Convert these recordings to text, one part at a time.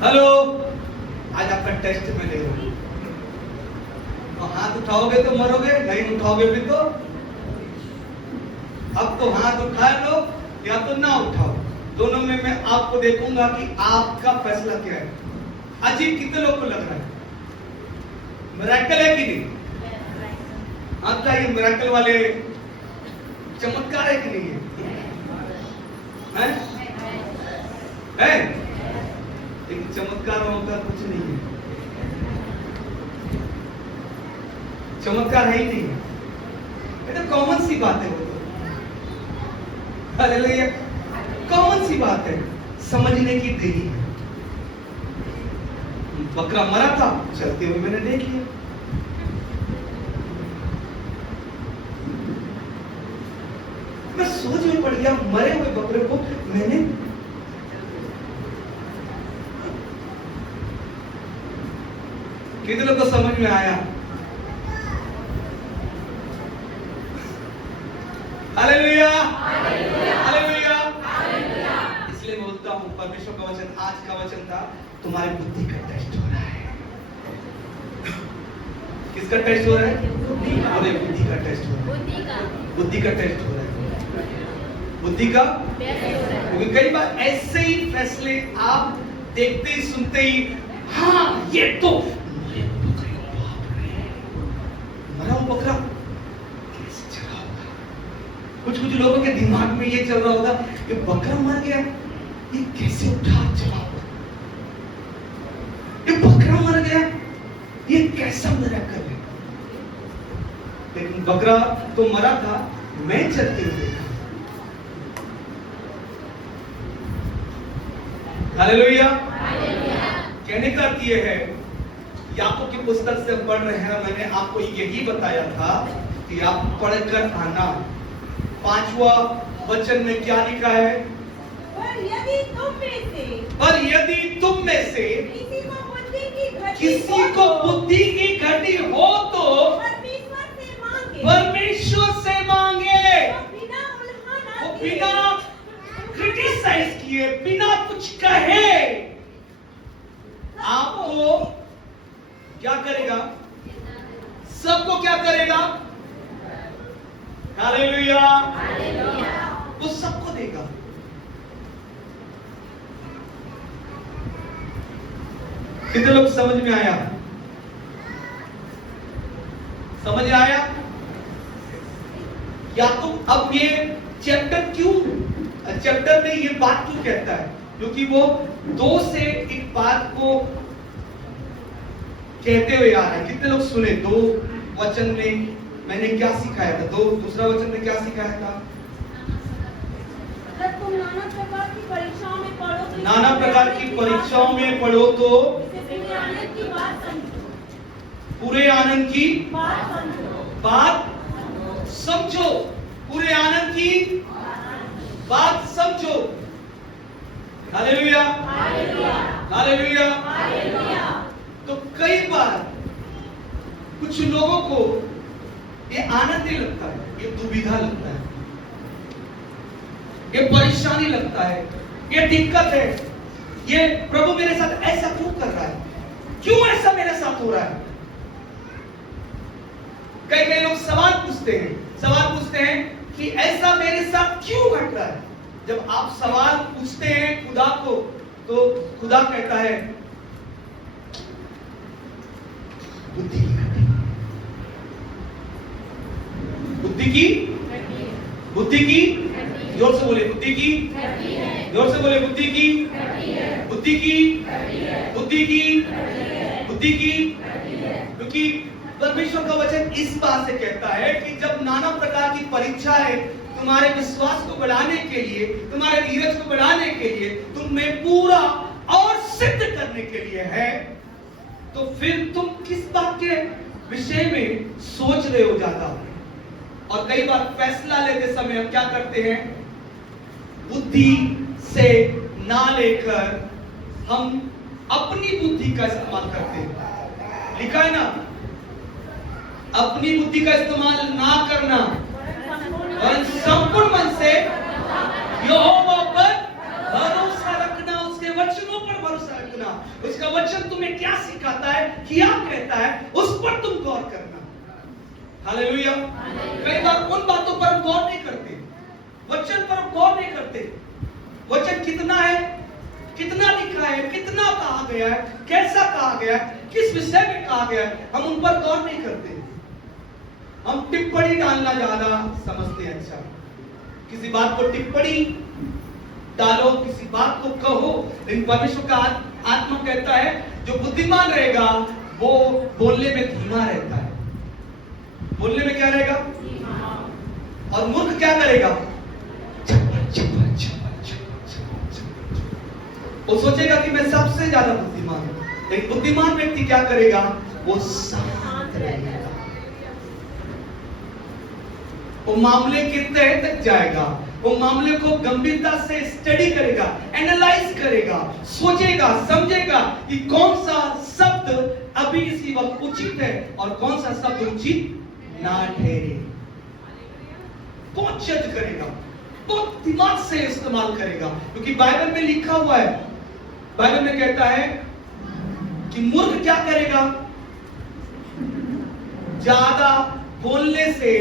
Hello, आज आपका test में ले रहा हूं। तो हाथ उठाओगे तो मरोगे, नहीं उठाओगे भी तो। अब तो हाथ उठा लो या तो ना उठाओ, दोनों में मैं आपको देखूंगा कि आपका फैसला क्या है। अजीब कितने लोग को लग रहा है मिरेकल है कि नहीं? हाँ, क्या ये मिरेकल वाले चमत्कार है कि नहीं है? है? लेकिन चमत्कार होता कुछ नहीं है, चमत्कार है ही नहीं। ये तो कॉमन सी बात है, वो तो हालेलुया, कॉमन सी बात है, समझने की देरी है। बकरा मरा था, चलते हुए मैंने देख लिया। मैं सोच में पड़ गया, मरे हुए बकरे को मैंने कितने लोग को समझ में आया? Hallelujah, hallelujah. इसलिए बोलता हूं, परमेश्वर का वचन, आज का वचन था, तुम्हारी बुद्धि का टेस्ट हो रहा है। किसका टेस्ट हो रहा है? अरे बुद्धि का टेस्ट हो रहा है, बुद्धि का टेस्ट हो रहा है, बुद्धि का। क्योंकि कई बार ऐसे ही फैसले आप देखते ही सुनते ही, हाँ ये तो मरा हुआ बकरा कैसे चला होगा। कुछ कुछ लोगों के दिमाग में ये चल रहा होगा, ये बकरा मर गया, ये कैसे उठा चला होगा, ये बकरा मर गया, ये कैसा मिरेकल है। लेकिन बकरा तो मरा था, मैं चलते हुए देखा। हालेलुया। कहने का अर्थ ये है, याकूब की पुस्तक से पढ़ रहे हैं, मैंने आपको यही बताया था कि आप पढ़कर आना। 5वां वचन में क्या लिखा है? पर यदि तुम में से किसी को बुद्धि की घटी हो तो परमेश्वर से मांगे। वो बिना क्रिटिसाइज किए, बिना कुछ कहे आपको क्या करेगा? सबको क्या करेगा? हालेलुया, वो सबको देगा। कितने लोग समझ में आया? समझ आया? याकूब अब ये चैप्टर में ये बात क्यों कहता है? क्योंकि वो 2 से एक बात को कहते हुए आ रहा है। कितने लोग सुने? 2 वचन में मैंने क्या सिखाया था? दूसरा वचन में क्या सिखाया था? तुम नाना प्रकार की परीक्षाओं में पढ़ो तो नाना प्रकार की परीक्षाओं में पढ़ो तो पूरे आनंद की बात समझो, पूरे आनंद की बात समझो, पूरे आनंद की बात समझो। Hallelujah, hallelujah. तो कई बार कुछ लोगों को ये आनंद नहीं लगता है, ये दुविधा लगता है, ये परेशानी लगता है, ये दिक्कत है, ये प्रभु मेरे साथ ऐसा क्यों कर रहा है, क्यों ऐसा मेरे साथ हो रहा है। कई कई लोग सवाल पूछते हैं कि ऐसा मेरे साथ क्यों घट रहा है। जब आप सवाल पूछते हैं खुदा को, तो खुदा कहता है बुद्धि की घटी, बुद्धि की, जोर से बोले बुद्धि की, जोर से बोले बुद्धि की, बुद्धि की। क्योंकि परमेश्वर का वचन इस बात से कहता है कि जब नाना प्रकार की परीक्षाएं तुम्हारे विश्वास को बढ़ाने के लिए, तुम्हारे धीरज को बढ़ाने के लिए, तुम्हें पूरा और सिद्ध करने के लिए है, तो फिर तुम किस बात के विषय में सोच रहे हो ज्यादा। और कई बार फैसला लेते समय हम क्या करते हैं? बुद्धि से ना लेकर हम अपनी बुद्धि का इस्तेमाल करते हैं। लिखा है ना, अपनी बुद्धि का इस्तेमाल ना करना और संपूर्ण मन से यहोवा पर भरोसा रखना, उसके वचनों पर भरोसा रखना। हालेलुया। कई बार उन बातों पर हम गौर नहीं करते, वचन पर हम गौर नहीं करते। वचन कितना है, कितना लिखा है, कितना कहा गया है, कैसा कहा गया है, किस विषय में कहा गया है, हम उन पर गौर नहीं करते। हम टिप्पणी डालना ज्यादा समझते हैं। अच्छा, किसी बात को टिप्पणी डालो, किसी बात को कहो, लेकिन परमेश्वर का आत्मा कहता है जो बुद्धिमान रहेगा वो बोलने में धीमा रहता है। बोलने में क्या रहेगा? और मूर्ख क्या करेगा? वो सोचेगा कि मैं सबसे ज्यादा बुद्धिमान हूं, लेकिन बुद्धिमान व्यक्ति क्या करेगा? वो शांत रहेगा, वो मामले के तह तक जाएगा, वो मामले को गंभीरता से स्टडी करेगा, एनालाइज करेगा, सोचेगा, समझेगा कि कौन सा शब्द अभी इसी वक्त उचित है और कौन सा शब्द उचित ना ठहरे। बहुत जज करेगा, बहुत दिमाग से इस्तेमाल करेगा, क्योंकि बाइबल में लिखा हुआ है, बाइबल में कहता है कि मूर्ख क्या करेगा? ज्यादा बोलने से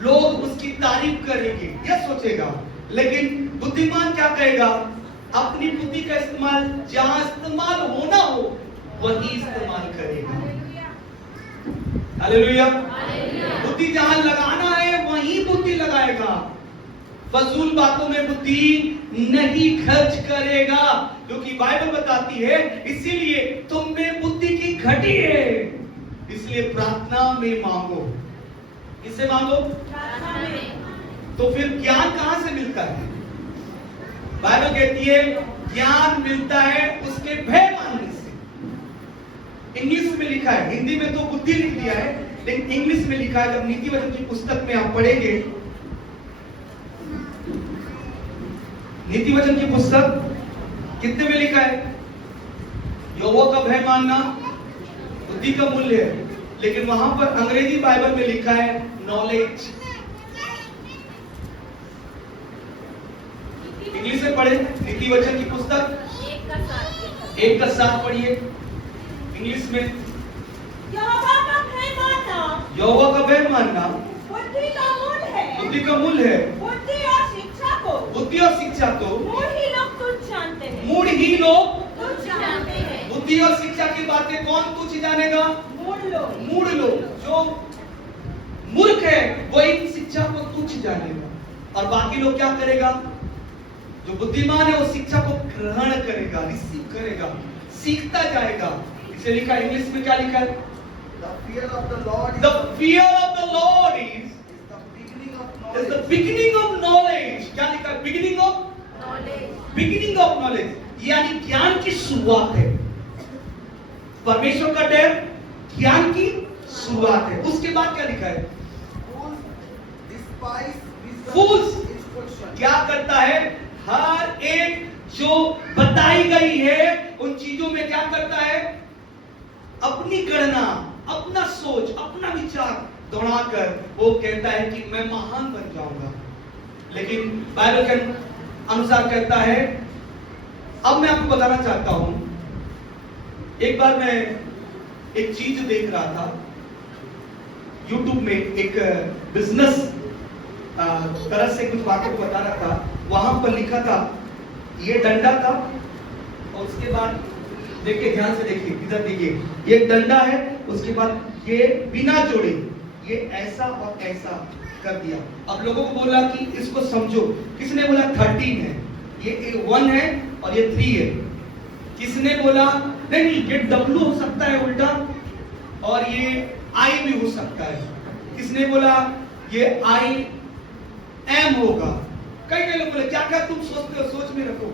लोग उसकी तारीफ करेंगे, यह सोचेगा, लेकिन बुद्धिमान क्या कहेगा? अपनी बुद्धि का इस्तेमाल जहां इस्तेमाल होना हो वही इस्तेमाल करेगा। हालेलुया। बुद्धि जहां लगाना है वहीं बुद्धि लगाएगा, फजूल बातों में बुद्धि नहीं खर्च करेगा, क्योंकि बाइबल बताती है इसीलिए तुम में बुद्धि की घटी है, इसलिए प्रार्थना में मांगो। किससे मांगो? प्रार्थना में। तो फिर ज्ञान कहां से मिलता है? बाइबल कहती है ज्ञान मिलता है उसके भय मानने से। इंग्लिश में लिखा है, हिंदी में तो बुद्धि लिख दिया है, लेकिन इंग्लिश में लिखा है, जब नीति वचन की पुस्तक में आप पढ़ेंगे, नीति वचन की पुस्तक कितने में लिखा है? यहोवा का भय मानना बुद्धि का मूल्य है, लेकिन वहां पर अंग्रेजी बाइबल में लिखा है नॉलेज। इंग्लिश में पढ़े नीति वचन की पुस्तक 1:7 पढ़िए इंग्लिश में। यहोवा का भय मानना, यहोवा का भय मानना बुद्धि का मूल है। बुद्धि का मूल है। बुद्धि और शिक्षा को, बुद्धि और शिक्षा तो मूढ़ ही लोग तुच्छ जानते हैं। मूढ़ ही लोग तुच्छ जानते हैं। बुद्धि और शिक्षा की बातें कौन तुच्छ जानेगा? मूढ़ लोग। मूढ़ लोग, जो मूर्ख है वो इन शिक्षा को तुच्छ जानेगा, और बाकी लोग क्या करेगा? जो बुद्धिमान है वो शिक्षा को ग्रहण करेगा, रिसीव करेगा, सीखता जाएगा। इसे लिखा इंग्लिश में क्या लिखा है? The fear of the Lord The fear of the Lord is the beginning of knowledge. क्या लिखा है? beginning of knowledge, यानी ज्ञान की शुरुआत है। परमेश्वर का डर ज्ञान की शुरुआत है। उसके बाद क्या लिखा है? Fools क्या करता है? हर एक जो बताई गई है उन चीजों में क्या करता है? अपनी गणना, अपना सोच, अपना विचार दौड़ाकर वो कहता है कि मैं महान बन जाऊंगा। लेकिन बाइबल के अनुसार कहता है, अब मैं आपको बताना चाहता हूं, एक बार मैं एक चीज देख रहा था YouTube में, एक बिजनेस तरह से कुछ बातें को बता रहा था। वहां पर लिखा था, ये डंडा था, और उसके बाद देखिए, ध्यान से देखिए, इधर देखिए, ये डंडा है, उसके बाद ये बिना जोड़े ये ऐसा और ऐसा कर दिया। अब लोगों को बोला कि इसको समझो, किसने बोला 13 है, ये 1 है और ये 3 है। किसने बोला नहीं ये W हो सकता है उल्टा, और ये I भी हो सकता है। किसने बोला ये IM होगा। कई लोग बोले क्या क्या तुम सोचते हो, सोच में रखो,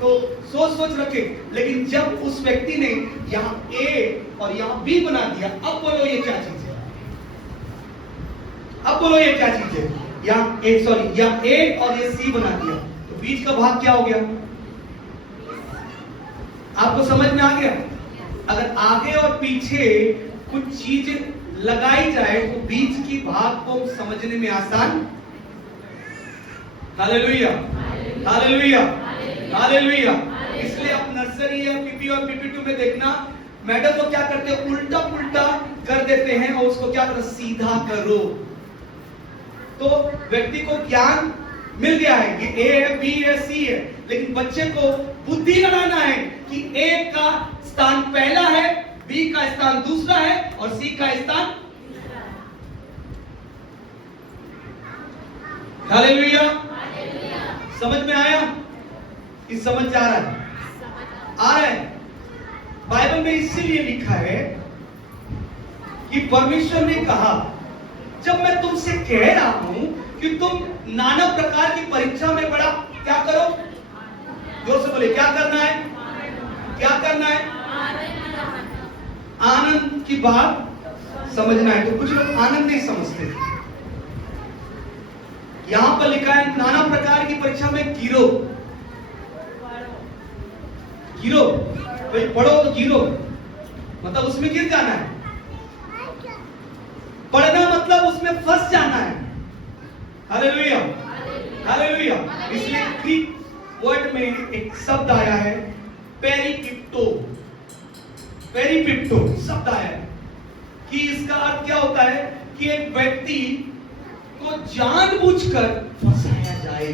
तो सोच रखे। लेकिन जब उस व्यक्ति ने यहाँ A और यहाँ B बना दिया, अब बोलो ये क्या चीज है? अब बोलो ये क्या चीज है? यहाँ A और ये C बना दिया, तो बीच का भाग क्या हो गया? आपको समझ में आ गया? अगर आगे और पीछे कुछ चीज लगाई जाए तो बीच की भाग को समझने में आसान। Hallelujah, hallelujah, hallelujah. इसलिए आप नर्सरी या पीपी और पीपी2 में देखना, मैडम लोग क्या करते हैं, उल्टा पुल्टा कर देते हैं और उसको क्या करो, सीधा करो। तो व्यक्ति को ज्ञान मिल गया है कि ए है, बी है, सी है, लेकिन बच्चे को बुद्धि लगाना है कि ए का स्थान पहला है, बी का स्थान दूसरा है और सी का स्थान। हालेलुया। समझ में आया कि समझ आ रहा है? आ रहा है। बाइबल में इसीलिए लिखा है कि परमेश्वर ने कहा, जब मैं तुमसे कह रहा हूं कि तुम नाना प्रकार की परीक्षा में बड़ा क्या करो, जोर से बोले, क्या करना है, क्या करना है, आनंद की बात समझना है। तो कुछ लोग आनंद नहीं समझते। यहां पर लिखा है नाना प्रकार की परीक्षा में गिरो, गिरो, भाई पढ़ो तो गिरो, मतलब उसमें गिर जाना है। पढ़ना मतलब उसमें फंस जाना है। Hallelujah, hallelujah. इसलिए ग्रीक वर्ड में एक शब्द आया है पेरिपिप्टो, पेरिपिप्टो शब्द आया है कि इसका अर्थ क्या होता है कि एक व्यक्ति को जानबूझकर फंसाया जाए,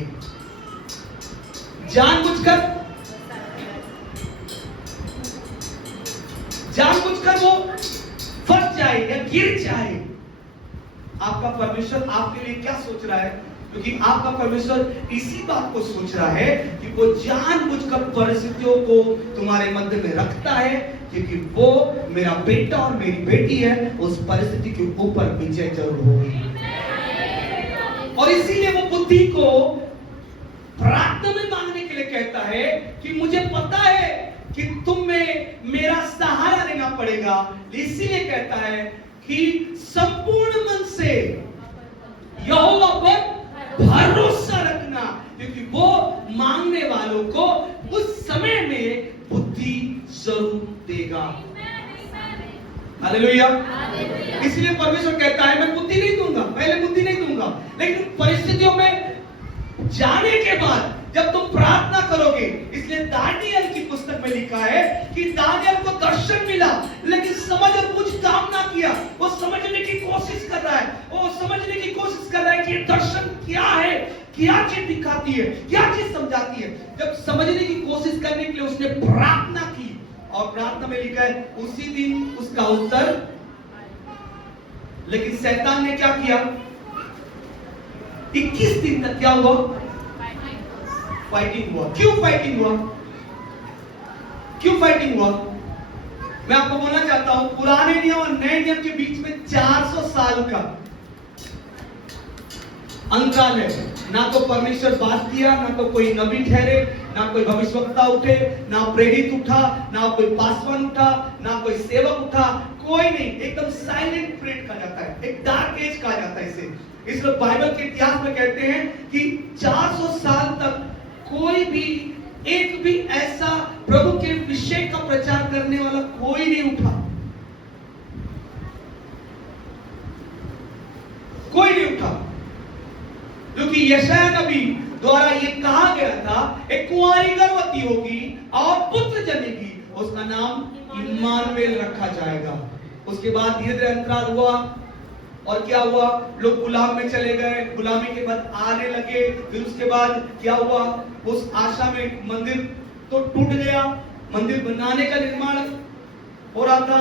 जानबूझकर वो फंस जाए या गिर जाए। आपका परमेश्वर आपके लिए क्या सोच रहा है? क्योंकि आपका परमेश्वर इसी बात को सोच रहा है कि वो जानबूझकर परिस्थितियों को तुम्हारे मध्य में रखता है, क्योंकि वो मेरा बेटा और मेरी बेटी है, उस परिस्थिति के ऊपर विजय जरूर होगी। और इसीलिए वो बुद्धि को प्रार्थना में मांगने के लिए कहता है कि मुझे पता है कि तुम्हें मेरा सहारा लेना पड़ेगा। इसीलिए कहता है कि संपूर्ण मन से यहोवा पर भरोसा रखना, क्योंकि वो मांगने वालों को उस समय में बुद्धि जरूर देगा। हालेलुया। इसलिए परमेश्वर कहता है मैं बुद्धि नहीं दूंगा, पहले बुद्धि नहीं दूंगा, लेकिन परिस्थितियों में जाने के बाद जब तुम प्रार्थना करोगे। इसलिए दानियल की पुस्तक में लिखा है कि दानियल को दर्शन मिला, लेकिन समझ और कुछ काम ना किया। वो समझने की कोशिश कर रहा है, वो समझने की कोशिश कर रहा है कि ये दर्शन क्या है, क्या चीज दिखाती है, क्या चीज समझाती है। जब समझने की कोशिश करने के लिए उसने प्रार्थना की, और प्रार्थना में लिखा है उसी दिन उसका उत्तर। लेकिन शैतान ने क्या किया? 21 दिन तक क्या हुआ? फाइटिंग हुआ। क्यों फाइटिंग हुआ? क्यों फाइटिंग हुआ? मैं आपको बोलना चाहता हूं, पुराने नियम और नए नियम के बीच में 400 साल का अंतराल है। ना तो परमेश्वर बात किया, ना तो कोई नबी ठहरे, ना कोई भविष्यवक्ता उठे, ना प्रेरित उठा, ना कोई पासवान उठा, ना कोई सेवक उठा, कोई नहीं। एकदम साइलेंट पीरियड कहा जाता है, एक डार्क एज कहा जाता है इसे। इसलिए बाइबल के इतिहास में कहते हैं कि 400 साल तक कोई भी, एक भी ऐसा प्रभु के विषय का प्रचार करने वाला कोई नहीं उठा, कोई नहीं उठा। क्योंकि यशायाह नबी द्वारा ये कहा गया था, एक कुंवारी गर्भवती होगी और पुत्र जनेगी, उसका नाम इम्मानुएल रखा जाएगा। उसके बाद धीरे धीरे अंतराल हुआ, और क्या हुआ? लोग गुलाम में चले गए, गुलामी के बाद आने लगे। फिर उसके बाद क्या हुआ? उस आशा में मंदिर तो टूट गया, मंदिर बनाने का निर्माण हो रहा था।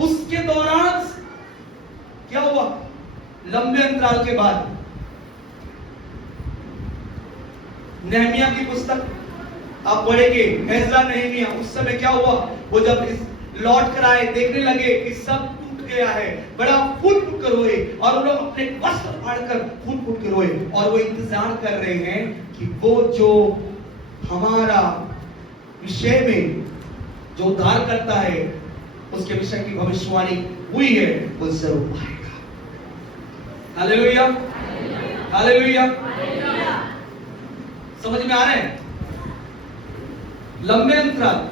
उसके दौरान क्या हुआ? लंबे अंतराल के बाद नेहमिया की पुस्तक आप पढ़ेंगे, एज्रा नेहमिया, उस समय क्या हुआ? वो जब लौट कर आए, देखने लगे कि सब टूट गया है, बड़ा फूट फूट कर रोए, और वो लोग अपने वस्त्र फाड़कर फूट फूट कर रोए, और वो इंतजार कर रहे हैं कि वो जो हमारा विषय में जो उद्धार करता है, उसके विषय की भविष्यवाणी हुई है, वो जरूर आएगा। Hallelujah, hallelujah. समझ में आ रहे हैं? लंबे अंतराल,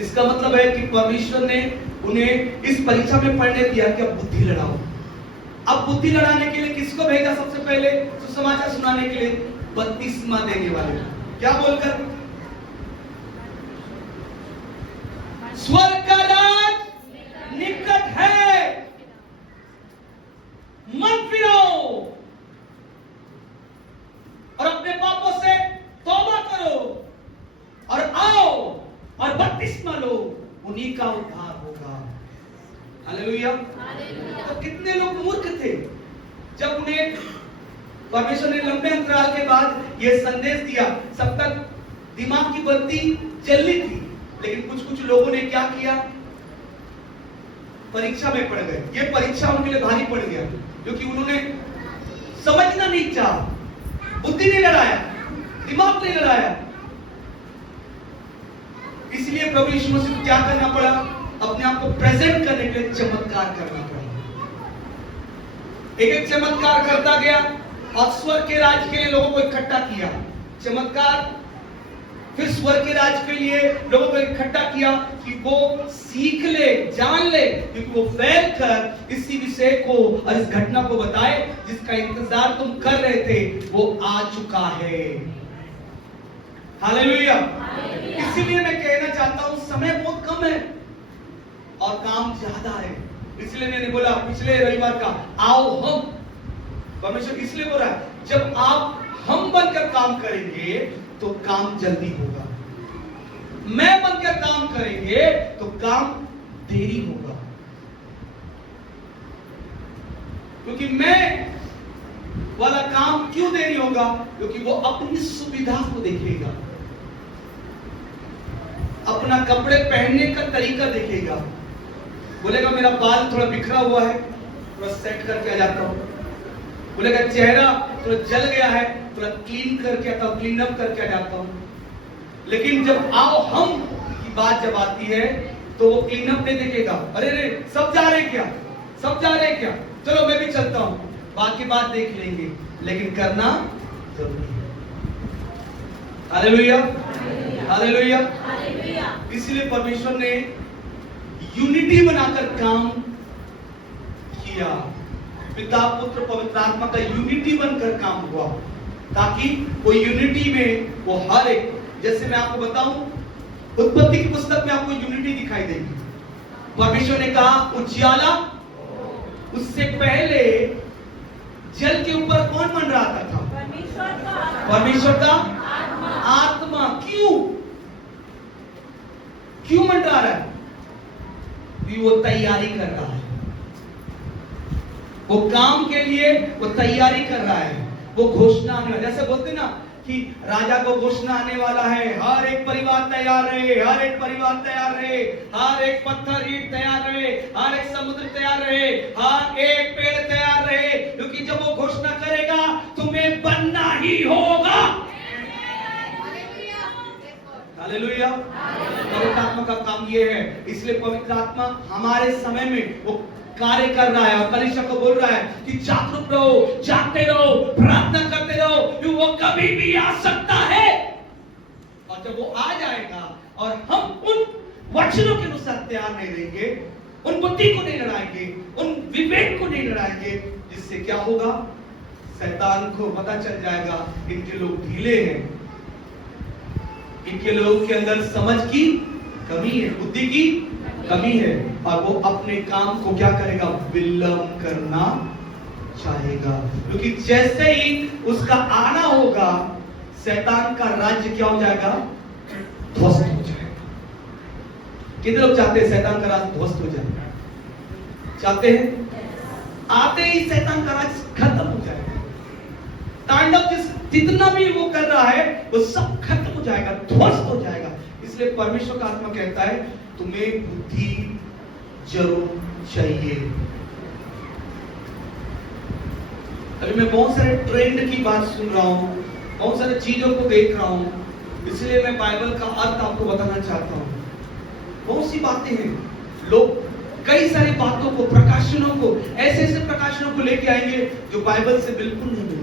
इसका मतलब है कि परमेश्वर ने उन्हें इस परीक्षा में पढ़ने दिया कि अब बुद्धि लड़ाओ। अब बुद्धि लड़ाने के लिए किसको भेजा? सबसे पहले सुसमाचार सुनाने के लिए बपतिस्मा देने वाले। क्या बोलकर? स्वर्ग का राज निकट है, मन फिरो और अपने पापों से तौबा करो और आओ और बपतिस्मा लो, उन्हीं का उद्धार होगा। हालेलुया। तो कितने लोग मूर्ख थे जब उन्हें परमेश्वर ने लंबे अंतराल के बाद यह संदेश दिया। सब तक दिमाग की बत्ती जल रही थी, लेकिन कुछ कुछ लोगों ने क्या किया, परीक्षा में पड़ गए। ये परीक्षा उनके लिए भारी पड़ गया, क्योंकि उन्होंने समझना नहीं चाहा, बुद्धि नहीं लड़ाया, दिमाग नहीं लड़ाया। इसलिए प्रभु यीशु मसीह को क्या करना पड़ा, अपने आप को प्रेजेंट करने के लिए चमत्कार करना पड़ा। एक एक चमत्कार करता गया और स्वर्ग के राज के लिए लोगों को इकट्ठा किया। चमत्कार, फिर स्वर्ग के राज के लिए लोगों को इकट्ठा किया कि वो सीख ले, जान ले, क्योंकि वो फैल कर इसी विषय को और इस घटना को बताए जिसका इंतजार तुम कर रहे थे, वो आ चुका है। हालेलुया। इसीलिए मैं कहना चाहता हूं, समय बहुत कम है और काम ज्यादा है। इसलिए मैंने बोला पिछले रविवार का, आओ हम, परमेश्वर इसलिए बोल रहा है, जब आप हम बनकर काम करेंगे तो काम जल्दी होगा, मैं बनकर काम करेंगे तो काम देरी होगा। क्योंकि मैं वाला काम क्यों देरी होगा, क्योंकि वो अपनी सुविधा को देखेगा, अपना कपड़े पहनने का तरीका देखेगा। बोलेगा मेरा बाल थोड़ा बिखरा हुआ है, थोड़ा सेट करके आ जाता हूं। बोलेगा चेहरा थोड़ा जल गया है, थोड़ा क्लीन करके आता हूं, क्लीन अप करके आ जाता हूं। लेकिन जब आओ हम की बात जब आती है तो वो क्लीन अप नहीं देखेगा। अरे रे सब जा रहे क्या, सब जा रहे क्या, चलो मैं भी चलता हूं, बाकी बात देख लेंगे। लेकिन करना जरूरी है। Hallelujah, hallelujah. इसलिए परमेश्वर ने यूनिटी बनाकर काम किया। पिता पुत्र पवित्र आत्मा का यूनिटी बनकर काम हुआ, ताकि वो यूनिटी में वो हर एक, जैसे मैं आपको बताऊं, उत्पत्ति की पुस्तक में आपको यूनिटी दिखाई देगी। परमेश्वर ने कहा उजियाला, उससे पहले जल के ऊपर कौन मंडराता था? परमेश्वर का आत्मा। क्यों मंडरा रहा है? वो तैयारी कर रहा है, वो काम के लिए वो तैयारी कर रहा है। वो घोषणा आने वाला, जैसे बोलते ना कि राजा को घोषणा आने वाला है, हर एक परिवार तैयार रहे, हर एक परिवार तैयार रहे, हर एक पत्थर ईंट तैयार रहे, हर एक समुद्र तैयार रहे, हर एक पेड़ तैयार रहे, क्योंकि जब वो घोषणा करेगा तुम्हें बनना ही होगा। हालेलुया। पवित्र आत्मा का काम ये है। इसलिए पवित्र आत्मा हमारे समय में वो कार्य कर रहा है और कलीसिया को बोल रहा है कि जागरूक रहो, जागते रहो, प्रार्थना करते रहो, क्योंकि वो कभी भी आ सकता है। और जब वो आ जाएगा और हम उन वचनों के अनुसार तैयार नहीं रहेंगे, उन बुद्धि को नहीं लड़ाएंगे, उन विवेक को नहीं लड़ाएंगे, जिससे क्या होगा, शैतान को पता चल जाएगा इनके लोग ढीले हैं, इनके लोगों के अंदर समझ की कमी है, बुद्धि की कमी है, और वो अपने काम को क्या करेगा, विलंब करना चाहेगा। क्योंकि जैसे ही उसका आना होगा, शैतान का राज्य क्या हो जाएगा, ध्वस्त हो जाएगा। कितने लोग चाहते हैं शैतान का राज्य ध्वस्त हो जाए? चाहते हैं? आते ही शैतान का राज्य खत्म हो जाएगा। तांडव जितना भी वो कर रहा है वो सब खत्म हो जाएगा, ध्वस्त हो जाएगा। इसलिए परमेश्वर का आत्मा कहता है तुम्हें बुद्धि जरूर चाहिए। अभी मैं बहुत सारे ट्रेंड की बात सुन रहा हूँ, बहुत सारे चीजों को देख रहा हूँ, इसलिए मैं बाइबल का अर्थ आपको बताना चाहता हूँ। बहुत सी बातें हैं, लोग कई सारी बातों को, प्रकाशनों को, ऐसे ऐसे प्रकाशनों को लेके आएंगे जो बाइबल से बिल्कुल नहीं मिलता।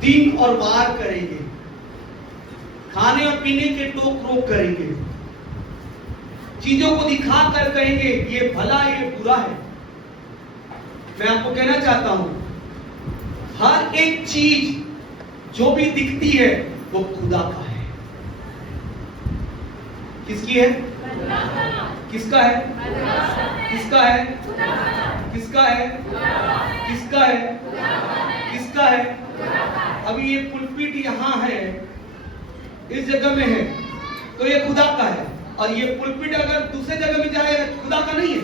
दिन और वार करेंगे, खाने और पीने के टोक रोक करेंगे, चीजों को दिखाकर कहेंगे ये भला ये बुरा है। मैं आपको कहना चाहता हूं, हर एक चीज जो भी दिखती है वो खुदा का है। किसकी है? किसका है? किसका है? किसका है? किसका है? किसका है? अभी ये पुलपिट यहाँ है, इस जगह में है, तो ये खुदा का है। और ये पुलपिट अगर दूसरे जगह में जाएगा खुदा का नहीं है।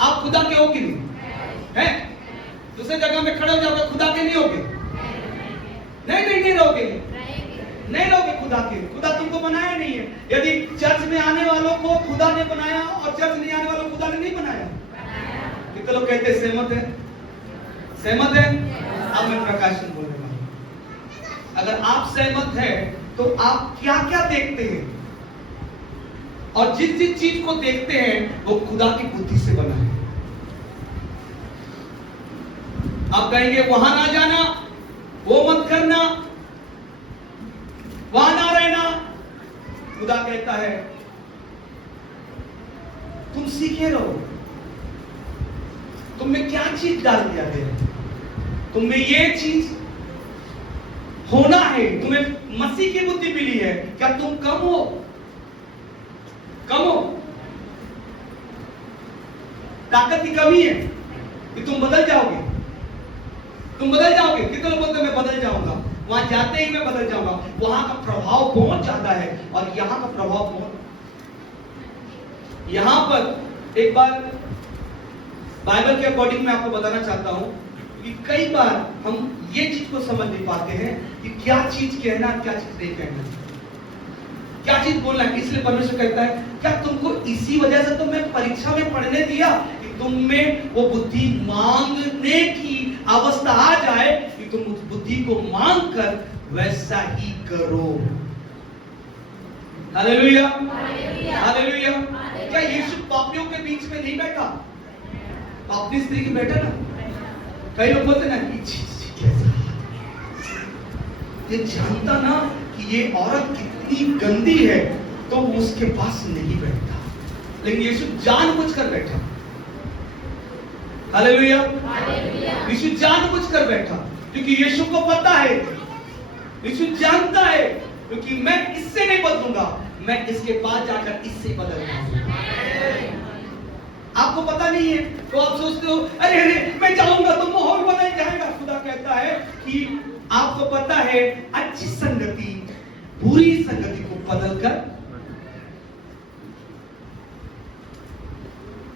आप खुदा के हो कि नहीं? हैं? दूसरे जगह में खड़े हो जाओगे, खुदा के नहीं होगे? नहीं रहोगे, नहीं रहोगे खुदा के। खुदा तुमको बनाया नहीं है। यदि चर्च में आने वालों को खुदा ने बनाया और चर्च नहीं आने वालों को खुदा ने नहीं बनाया। कितने लोग कहते हैं सहमत है? सहमत है? अब मैं प्रकाशन बोलने वाला हूं। अगर आप सहमत है तो आप क्या क्या देखते हैं और जिस जिस चीज को देखते हैं वो खुदा की बुद्धि से बना है। आप कहेंगे वहां ना जाना, वो मत करना, वहां ना रहना। खुदा कहता है तुम सीखे रहो। तुम में क्या चीज डाल दिया गया? तुम में ये चीज होना है। तुम्हें मसीह की बुद्धि मिली है। क्या तुम कम हो? कम हो? ताकत की कमी है कि तुम बदल जाओगे? तुम बदल जाओगे? कितने लोग बोलते हैं मैं बदल जाऊंगा, वहां जाते ही मैं बदल जाऊंगा। वहां का प्रभाव बहुत ज्यादा है और यहां का प्रभाव बहुत। यहां पर एक बार बाइबल के अकॉर्डिंग मैं आपको बताना चाहता हूं कि कई बार हम ये चीज को समझ नहीं पाते हैं कि क्या चीज कहना, क्या चीज नहीं कहना, क्या चीज बोलना है। इसलिए परमेश्वर कहता है क्या तुमको इसी वजह से तो मैं परीक्षा में पढ़ने दिया कि तुम में वो बुद्धि मांगने की अवस्था आ जाए कि तुम उस बुद्धि को मांग कर वैसा ही करो। Hallelujah, hallelujah. क्या यीशु पापियों के बीच में नहीं बैठा? पापी स्त्री की बैठा ना। कई लोग बोलते ना ये जानता ना कि ये औरत कितनी गंदी है तो उसके पास नहीं बैठता, लेकिन यीशु जानबूझकर बैठा। हालेलुया, यीशु जानबूझकर बैठा क्योंकि यीशु को पता है, यीशु जानता है क्योंकि मैं इससे नहीं बदलूंगा, मैं इसके पास जाकर इससे बदलूंगा। आपको पता नहीं है तो आप सोचते हो अरे अरे मैं जाऊंगा तो माहौल बदल जाएगा। खुदा कहता है कि आपको पता है अच्छी संगति बुरी संगति को बदलकर।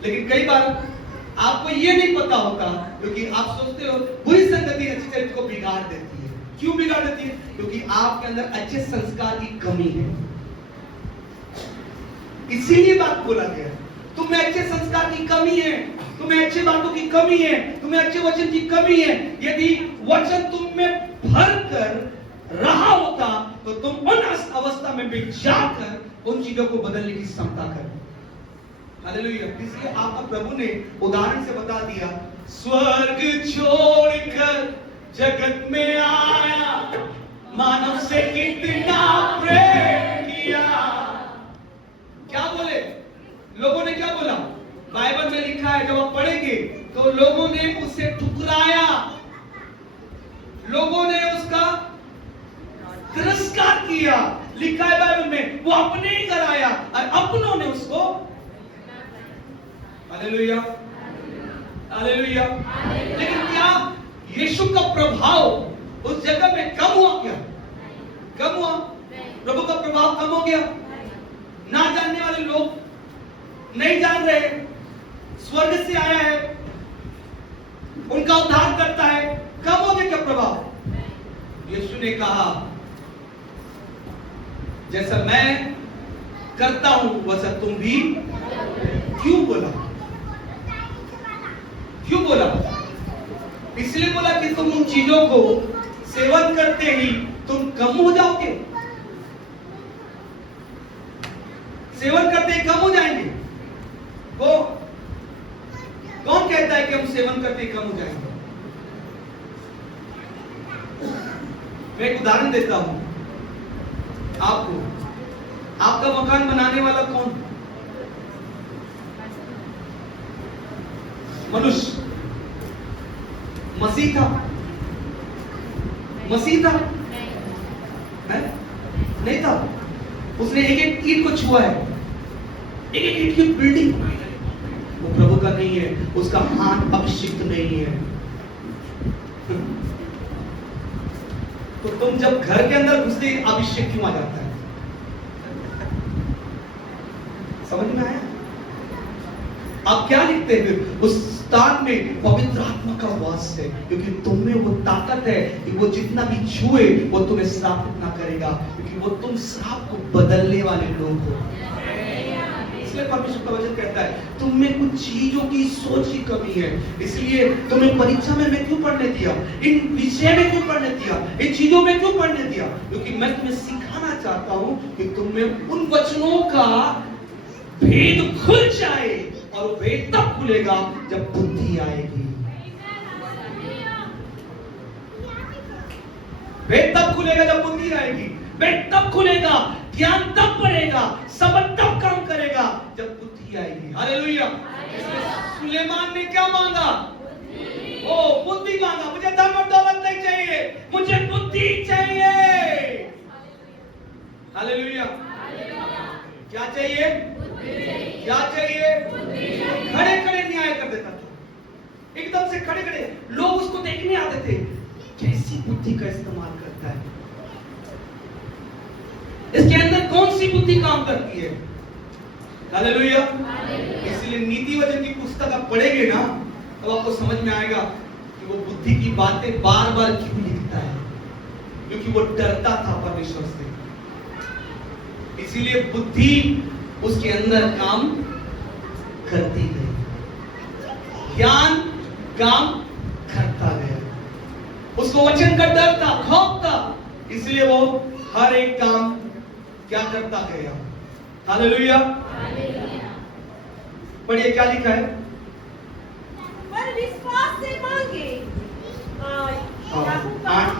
लेकिन कई बार आपको ये नहीं पता होता क्योंकि आप सोचते हो बुरी संगति अच्छी चरित्र को बिगाड़ देती है। क्यों बिगाड़ देती है? क्योंकि आपके अंदर अच्छे संस्कार की कमी है। इसीलिए बात बोला गया है तुम्हें अच्छे संस्कार की कमी है, तुम्हें अच्छे बातों की कमी है, तुम्हें अच्छे वचन की कमी है। यदि वचन तुम में भर कर रहा होता तो तुम उन अवस्था में भी जाकर उन चीजों को बदलने की क्षमता कर। हालेलुया। इसलिए आपका प्रभु ने उदाहरण से बता दिया, स्वर्ग छोड़कर जगत में आया, मानव से कितना प्रेम किया। क्या बोले लोगों ने? क्या बोला? बाइबल में लिखा है, जब आप पढ़ेंगे तो लोगों ने उसे ठुकराया, लोगों ने उसका तिरस्कार किया। लिखा है बाइबल में वो अपने ही घर आया और अपनों ने उसको। Hallelujah, hallelujah. लेकिन क्या यीशु का प्रभाव उस जगह में कम हुआ? क्या कम हुआ? प्रभु का प्रभाव कम हो गया? ना जानने वाले लोग नहीं जान रहे, स्वर्ग से आया है, उनका उद्धार करता है, कम हो गया क्या प्रभाव? यीशु ने कहा जैसा मैं करता हूं वैसा तुम भी। क्यों बोला? क्यों बोला? इसलिए बोला कि तुम उन चीजों को सेवन करते ही तुम कम हो जाओगे। सेवन करते ही कम हो जाएंगे। कौन कहता है कि हम सेवन करते ही कम हो जाएंगे? मैं एक उदाहरण देता हूं आपको। आपका मकान बनाने वाला कौन? मनुष्य। मसीह था? मसीह था? नहीं था। उसने एक एक ईंट को छुआ है। एक एक ईंट की बिल्डिंग बनाई है, वो प्रभु का नहीं है, उसका हाथ अभिषिक्त नहीं है। तो तुम जब घर के अंदर घुसते ही अभिषेक क्यों आ जाता है? समझ में आया? आप क्या लिखते हैं? उस स्थान में पवित्र आत्मा का वास है, क्योंकि तुम में वो ताकत है कि वो जितना भी छुए वो तुम्हें श्रापित ना करेगा, क्योंकि वो तुम श्राप को बदलने वाले लोग हो। इसलिए परमेश्वर का वचन कहता है तुम में कुछ चीजों की सोच की कमी है, इसलिए तुम्हें परीक्षा में मैं क्यों पढ़ने दिया, इन विषय में क्यों पढ़ने दिया, इन चीजों में क्यों पढ़ने दिया, क्योंकि मैं तुम्हें सिखाना चाहता हूं कि तुम में उन वचनों का भेद खुल जाए, और वो भेद तब खुलेगा जब बुद्धि आएगी। भेद तब खुलेगा जब बुद्धि आएगी, भेद तब खुलेगा, ज्ञान तब बढ़ेगा, समझ तब काम करेगा जब बुद्धि आएगी। हालेलुया। सुलेमान ने क्या मांगा? ओ बुद्धि मांगा। मुझे धन और दौलत नहीं चाहिए, मुझे बुद्धि चाहिए। हालेलुया। क्या चाहिए? क्या चाहिए? खड़े खड़े न्याय कर देता था, एकदम से खड़े खड़े लोग उसको देखने आते थे, कैसी बुद्धि का इस्तेमाल करता है, इसके अंदर कौन सी बुद्धि काम करती है। हालेलुया। इसलिए नीति वचन की पुस्तक आप पढ़ेंगे ना तो आपको समझ में आएगा कि वो बुद्धि की बातें बार बार क्यों लिखता है, क्योंकि वो डरता था परमेश्वर से। इसीलिए बुद्धि उसके अंदर काम करती गई, ज्ञान काम करता गया, उसको वचन का डर था, खौफ था, इसलिए वो हर एक काम क्या करता गया। हालेलुया। पढ़िए क्या लिखा है? पर विश्वास से मांगे।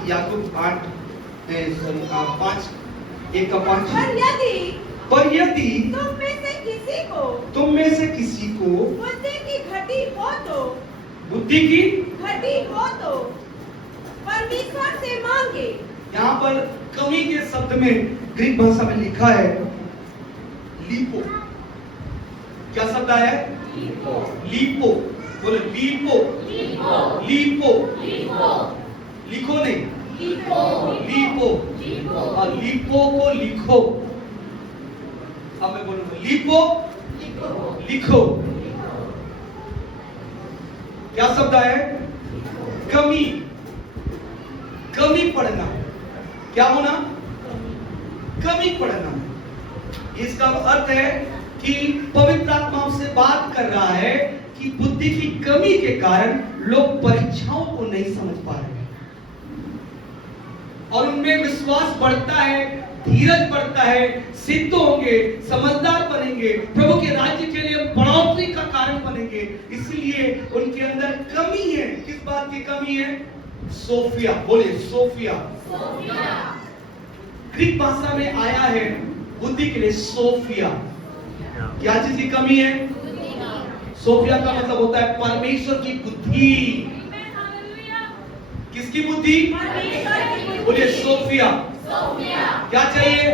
याकूब 8 5 1 का 5। पर यदि तुम में से किसी को बुद्धि की घटी हो तो परमेश्वर से मांगे। यहाँ पर कमी के शब्द में ग्रीक भाषा में लिखा है लीपो। क्या शब्द आया है? लीपो। बोले लीपो। लीपो। लिखो नहीं, लीपो। और लीपो को लिखो। अब मैं बोलूंगा लीपो लिखो। क्या शब्द आया है? कमी। कमी पढ़ना। क्या होना? कमी पढ़ना। इसका अर्थ है कि पवित्र आत्मा से बात कर रहा है कि बुद्धि की कमी के कारण लोग परीक्षाओं को नहीं समझ पा रहे हैं, और उनमें विश्वास बढ़ता है, धीरज बढ़ता है, सिद्ध होंगे, समझदार बनेंगे, प्रभु के राज्य के लिए बढ़ोतरी का कारण बनेंगे। इसलिए उनके अंदर कमी है। किस बात की कमी है? सोफिया। बोलिए सोफिया। ग्रीक भाषा में आया है बुद्धि के लिए सोफिया। क्या चीज की कमी है? सोफिया का मतलब होता है परमेश्वर की बुद्धि। किसकी बुद्धि? बोलिए सोफिया। क्या चाहिए?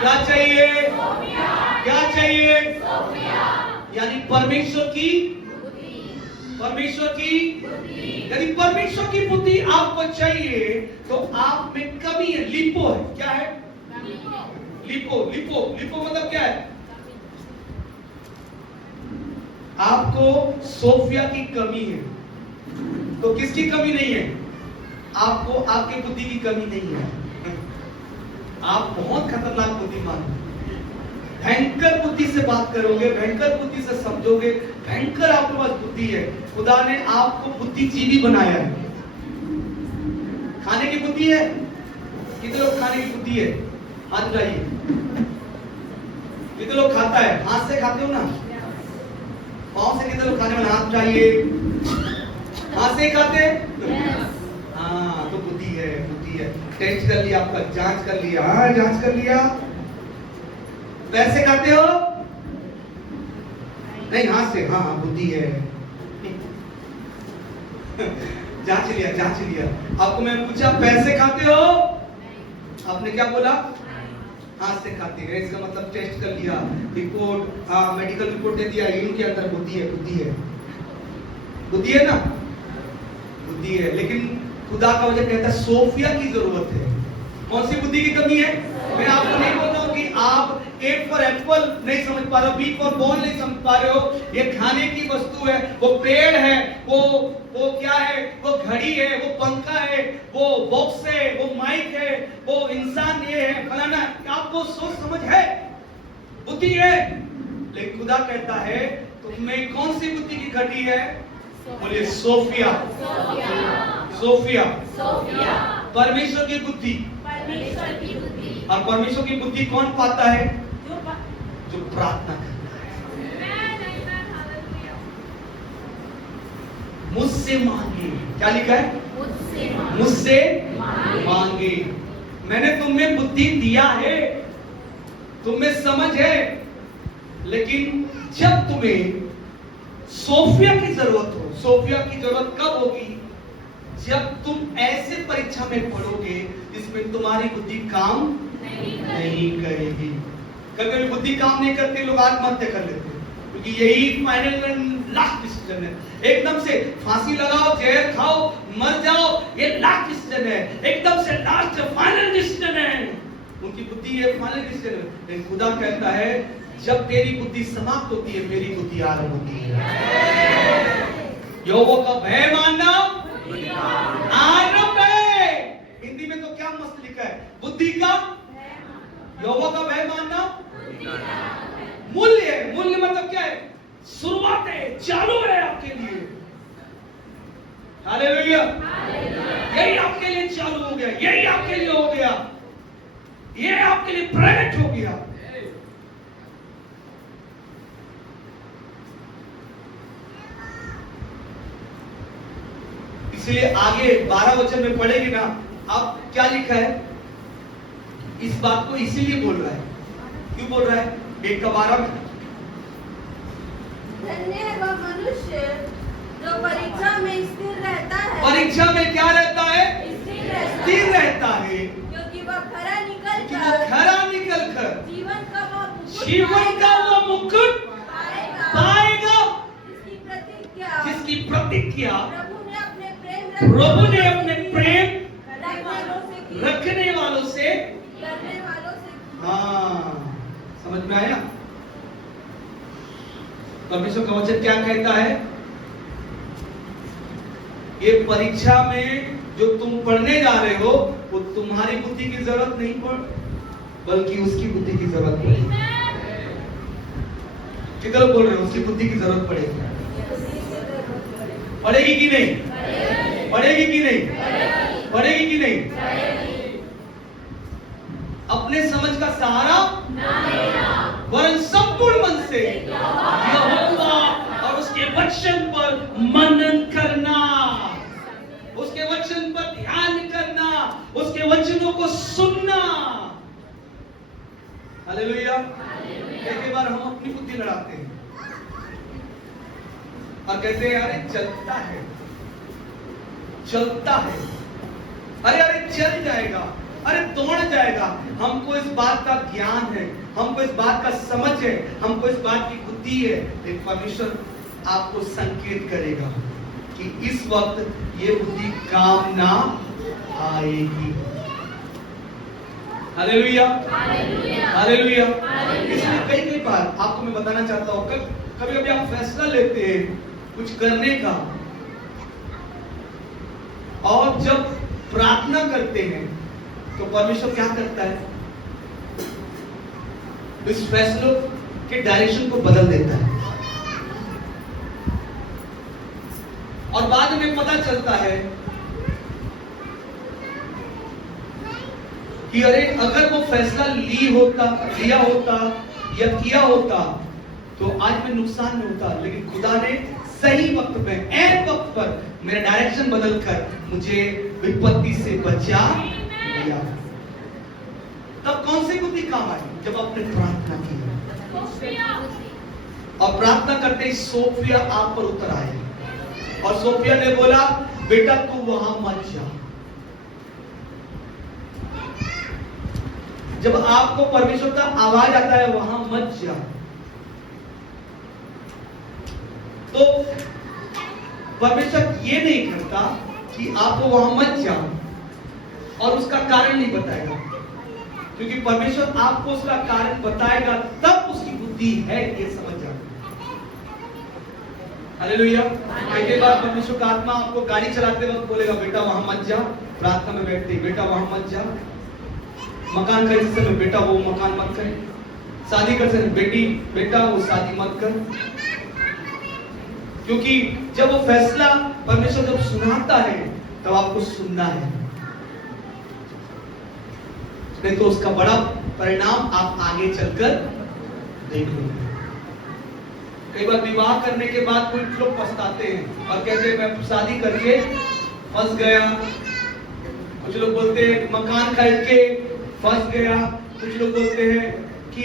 क्या चाहिए? क्या चाहिए? यानी परमेश्वर की यदि परमेश्वर की बुद्धि आपको चाहिए तो आप में कमी है, लिपो है। क्या है? लिपो मतलब क्या है? आपको सोफिया की कमी है। तो किसकी कमी नहीं है? आपको आपके बुद्धि की कमी नहीं है। आप बहुत खतरनाक बुद्धिमान हैं। भयंकर बुद्धि से बात करोगे, भयंकर बुद्धि से समझोगे, भयंकर आपके पास बुद्धि है। खुदा ने आपको बुद्धिजीवी बनाया है। खाने की बुद्धि है? कितने लोग खाने की बुद्धि है? हाथ उठाइए। कितने लोग खाता है? हाथ से खाते हो ना? पाँव से कितने लोग खाने में? हाथ उठाइए। हाथ से खाते हैं? हाँ, तो बुद्धि है। टेस्ट कर लिया, आपका जांच कर लिया। हाँ, जांच कर लिया। पैसे खाते हो? नहीं, हाथ से। हाँ, बुद्धि है। जांच लिया। आपको मैं पूछा पैसे खाते हो? आपने क्या बोला? हाथ से खाते हैं। इसका मतलब टेस्ट कर लिया, रिपोर्ट, मेडिकल रिपोर्ट दे दिया, इनके अंदर बुद्धि है, बुद्धि है, बुद्धि है ना, बुद्धि है। लेकिन खुदा का वचन कहता है सोफिया की जरूरत है। कौन सी बुद्धि की कमी है? मैं आपको नहीं बोल रहा हूँ कि आप ए फॉर एप्पल नहीं समझ पा रहे हो, बी फॉर बॉल नहीं समझ पा रहे हो। ये खाने की वस्तु है, वो पेड़ है, वो क्या है, वो घड़ी है, वो पंखा है, वो बॉक्स है, वो माइक है, वो इंसान ये है, फलाना। आपको सोच समझ है, बुद्धि है। लेकिन खुदा कहता है तुम्हें कौन सी बुद्धि की घटी है? बोलिए सोफिया, सोफिया, परमेश्वर की बुद्धि। और परमेश्वर की बुद्धि कौन पाता है? जो प्रार्थना करता है। मुझसे मांगे, क्या लिखा है? मुझसे मांगे। मैंने तुम्हें बुद्धि दिया है, तुम्हें समझ है, लेकिन जब तुम्हें सोफिया की जरूरत हो, सोफिया की जरूरत कब होगी? जब तुम ऐसे परीक्षा में पढ़ोगे जिसमें तुम्हारी बुद्धि काम नहीं करेगी। कभी बुद्धि काम नहीं करती, लोग आत्महत्या कर लेते हैं, क्योंकि यही फाइनल एंड लास्ट डिसीजन है। एकदम से फांसी लगाओ, जहर खाओ, मर जाओ, ये लास्ट डिसीजन है, एकदम से लास्ट फाइनल डिसीजन है। उनकी बुद्धि ये फाइनल डिसीजन है। लेकिन खुदा कहता है जब तेरी बुद्धि समाप्त होती है, मेरी बुद्धि आरंभ होती है। यहोवा का भय मानना आरंभ है। हिंदी में तो क्या मस्त लिखा है? बुद्धि का, यहोवा का भय मानना मूल्य है। मूल्य मतलब क्या है? शुरुआत है, चालू है आपके लिए। हालेलुया, यही आपके लिए चालू हो गया, यही आपके लिए हो गया, ये आपके लिए प्रकट हो गया। इसलिए आगे 12 वचन में पढ़ेंगे ना, अब क्या लिखा है? इस बात को इसीलिए बोल रहा है। क्यों बोल रहा है? 1:12 में धन्य है वह मनुष्य जो परीक्षा में स्थिर रहता है। परीक्षा में क्या रहता है? स्थिर रहता है, क्योंकि वह खरा निकल कर जीवन का वो मुकुट पाएगा जिसकी प्रतिज्ञा प्रभु ने अपने प्रेम रखने वालों से। हाँ, समझ में आया? परमेश्वर का वचन क्या कहता है? ये परीक्षा में जो तुम पढ़ने जा रहे हो, वो तुम्हारी बुद्धि की जरूरत नहीं पड़, बल्कि उसकी बुद्धि की जरूरत पड़ेगी। किधर बोल रहे हो? उसकी बुद्धि की जरूरत पड़ेगी। पड़ेगी कि नहीं? पड़ेगी कि नहीं? पड़ेगी कि नहीं? अपने समझ का सहारा वरन संपूर्ण मन से यहोवा और उसके वचन पर मनन करना, उसके वचन पर ध्यान करना, उसके वचनों को सुनना। हालेलुया। कई बार हम अपनी बुद्धि लड़ाते हैं और कहते हैं अरे चलता है, चलता है, अरे चल जाएगा, अरे दौड़ जाएगा। हमको इस बात का ज्ञान है, हमको इस बात का समझ है, हमको इस बात की बुद्धि है। लेकिन परमेश्वर आपको संकेत करेगा कि इस वक्त ये बुद्धि काम ना आएगी। Hallelujah, hallelujah. इसलिए कई बार आपको मैं बताना चाहता हूँ, कभी कभी आप फैसला लेते हैं कुछ करने का, और जब प्रार्थना करते हैं तो परमेश्वर क्या करता है? इस फैसलों के डायरेक्शन को बदल देता है, और बाद में पता चलता है कि अरे अगर वो फैसला लिया होता या किया होता तो आज में नुकसान नहीं होता। लेकिन खुदा ने सही वक्त में, ऐन वक्त पर मेरा डायरेक्शन बदलकर मुझे विपत्ति से बचा लिया। तब कौन सी बुद्धि काम आई? जब आपने प्रार्थना की, और प्रार्थना करते ही सोफिया आप पर उतर आए, और सोफिया ने बोला बेटा तू वहां मत जा। जब आपको परमेश्वर का आवाज आता है वहां मत जाओ। तो परमेश्वर ये नहीं करता कि आपको वहां मत जाओ और उसका कारण नहीं बताएगा, क्योंकि परमेश्वर आपको उसका कारण बताएगा तब उसकी बुद्धि है ये समझ जाओ। हालेलुया। कई बार परमेश्वर का आत्मा आपको गाड़ी चलाते वक्त बोलेगा बेटा वहां मत जा, प्रार्थना में बैठते बेटा वहां मत जा, मकान खरीदते समय बेटा वो मकान मत कर, शादी करते समय बेटी बेटा वो शादी मत कर। क्योंकि जब वो फैसला परमेश्वर जब सुनाता है तब आपको सुनना है, नहीं तो उसका बड़ा परिणाम आप आगे चलकर देखोगे। कई बार विवाह करने के बाद कुछ लोग पछताते हैं और कहते हैं मैं शादी करके फंस गया, कुछ लोग बोलते हैं मकान खरीद के फंस गया, कुछ लोग बोलते हैं कि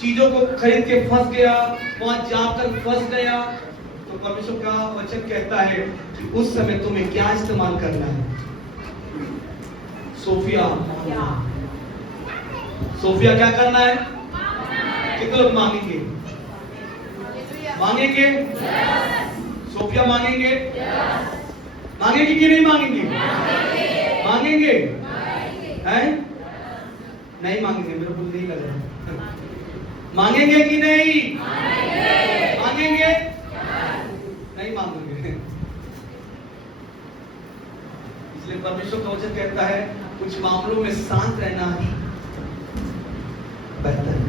चीजों को खरीद के फंस गया, वहां जाकर फंस गया। तो परमेश्वर का वचन कहता है कि उस समय तुम्हें क्या इस्तेमाल करना है? सोफिया सोफिया क्या करना है? कितने लोग मांगेंगे? मांगेंगे? सोफिया मांगेंगे? मांगेंगे कि नहीं मांगेंगे? मांगेंगे? हैं? नहीं मांगेंगे, मेरे को नहीं लग रहा। मांगेंगे कि नहीं? मांगेंगे? नहीं मांगेंगे। इसलिए परमेश्वर का वचन कहता है कुछ मामलों में शांत रहना ही बेहतर है,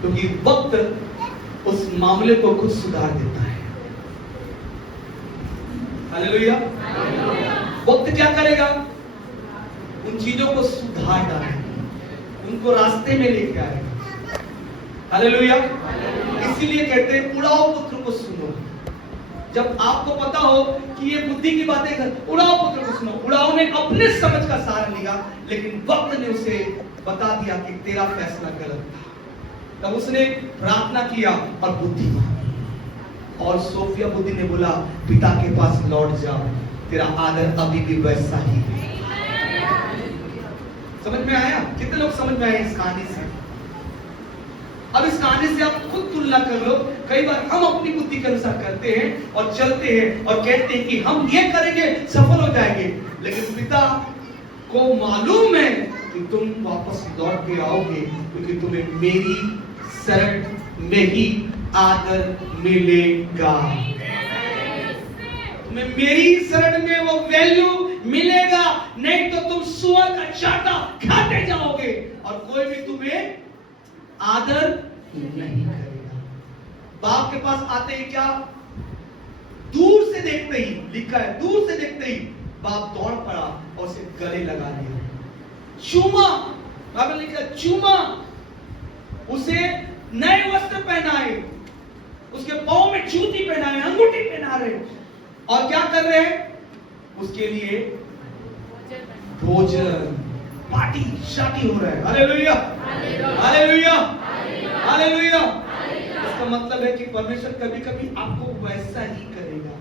क्योंकि वक्त उस मामले को खुद सुधार देता है। हालेलुया। वक्त क्या करेगा? उन चीजों को सुधार डालेगा, उनको रास्ते में लेके आएगा। हालेलुया। इसीलिए कहते हैं उड़ाओ पुत्र को सुनो। जब आपको पता हो कि ये बुद्धि की बातें कर, उड़ाओ पुत्र को सुनो। उड़ाओ ने अपने समझ का सहारा लिया, लेकिन वक्त ने उसे बता दिया कि तेरा फैसला गलत था। तब उसने प्रार्थना किया और बुद्धि मांगी, और सोफिया बुद्धि ने बोला पिता के पास लौट जाओ, तेरा आदर अभी भी वैसा ही है। समझ में आया? कितने लोग समझ में आए इस कहानी से? अब इस कहानी से आप खुद तुलना कर लो। कई बार हम अपनी बुद्धि के अनुसार करते हैं और चलते हैं और कहते हैं कि हम ये करेंगे सफल हो जाएंगे, लेकिन पिता को मालूम है कि तुम वापस लौट के आओगे, क्योंकि तुम्हें मेरी शरण में ही आदर मिलेगा। तुम्हें मेरी शरण में वो वैल्यू मिलेगा, नहीं तो तुम सुअर का चाटा खाते जाओगे और कोई भी तुम्हें आदर नहीं करेगा। बाप के पास आते ही क्या? दूर से देखते ही, लिखा है दूर से देखते ही बाप दौड़ पड़ा और उसे गले लगा लिया, चूमा। बाइबल लिखा चूमा, उसे नए वस्त्र पहनाए, उसके पांव में जूती पहनाए, अंगूठी पहना रहे, और क्या कर रहे हैं? उसके लिए भोजन पार्टी शादी हो रहा है। Hallelujah, hallelujah, hallelujah. इसका मतलब है कि परमेश्वर कभी कभी आपको वैसा ही करेगा,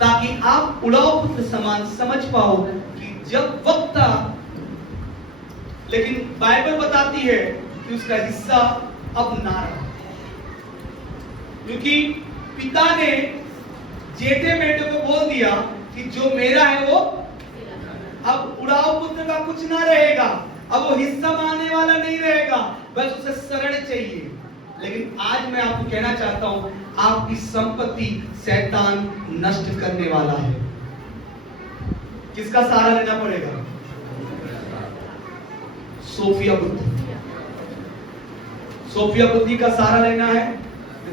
ताकि आप उड़ाओ पुत्र समान समझ पाओ कि जब वक्त था, लेकिन बाइबल बताती है कि उसका हिस्सा अब ना रहा, क्योंकि पिता ने जेठे बेटे को बोल दिया कि जो मेरा है वो, अब उड़ाओ पुत्र का कुछ ना रहेगा, अब वो हिस्सा मांगने वाला नहीं रहेगा, बस उसे शरण चाहिए। लेकिन आज मैं आपको कहना चाहता हूं, आपकी संपत्ति शैतान नष्ट करने वाला है। किसका सहारा लेना पड़ेगा? सोफिया बुद्धि, सोफिया बुद्धि का सहारा लेना है,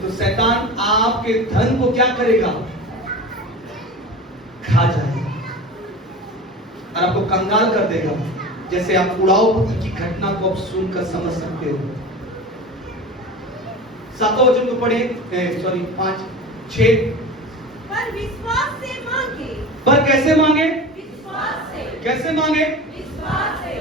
तो शैतान आपके धन को क्या करेगा? खा जाएगा और आपको कंगाल कर देगा। जैसे आप उड़ाओ पुत्र की घटना को आप सुनकर समझ सकते हो। 7वां वचन को पढ़िए, 5-6। पर विश्वास से मांगे। पर कैसे मांगे? विश्वास से। कैसे मांगे? विश्वास से।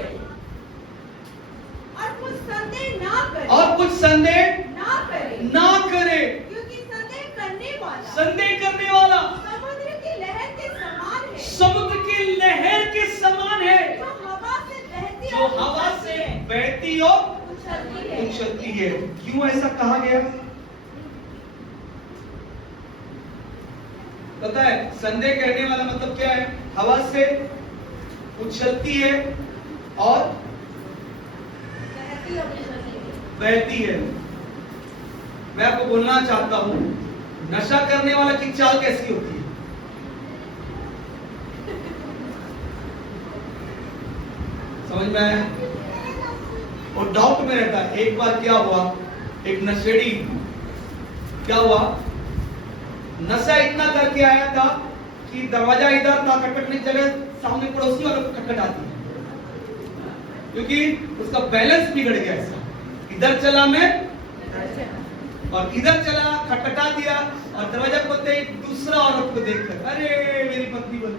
और कुछ संदेह ना करे। और कुछ संदेह ना करे। ना करे। क्योंकि संदेह करने वाला। संदेह करने वाला समुद्र की लहर के समान है। समुद्र की जो हवा से बहती और उछलती है। क्यों ऐसा कहा गया? पता है संदेह कहने वाला मतलब क्या है? हवा से उछलती है और बहती है। मैं आपको बोलना चाहता हूं, नशा करने वाला की चाल कैसी होती है? समझ में आया? और डाउट में रहता है। एक बार क्या हुआ, एक नशेड़ी क्या हुआ, नशा इतना करके आया था कि दरवाजा इधर था, खटखटने की जगह सामने पड़ोसी वालों को खटखटाती है, क्योंकि उसका बैलेंस बिगड़ गया। ऐसा इधर चला मैं और इधर चला, खटखटा दिया और दरवाजा खोलते ही दूसरा औरत को देखकर, अरे मेरी पत्नी बन,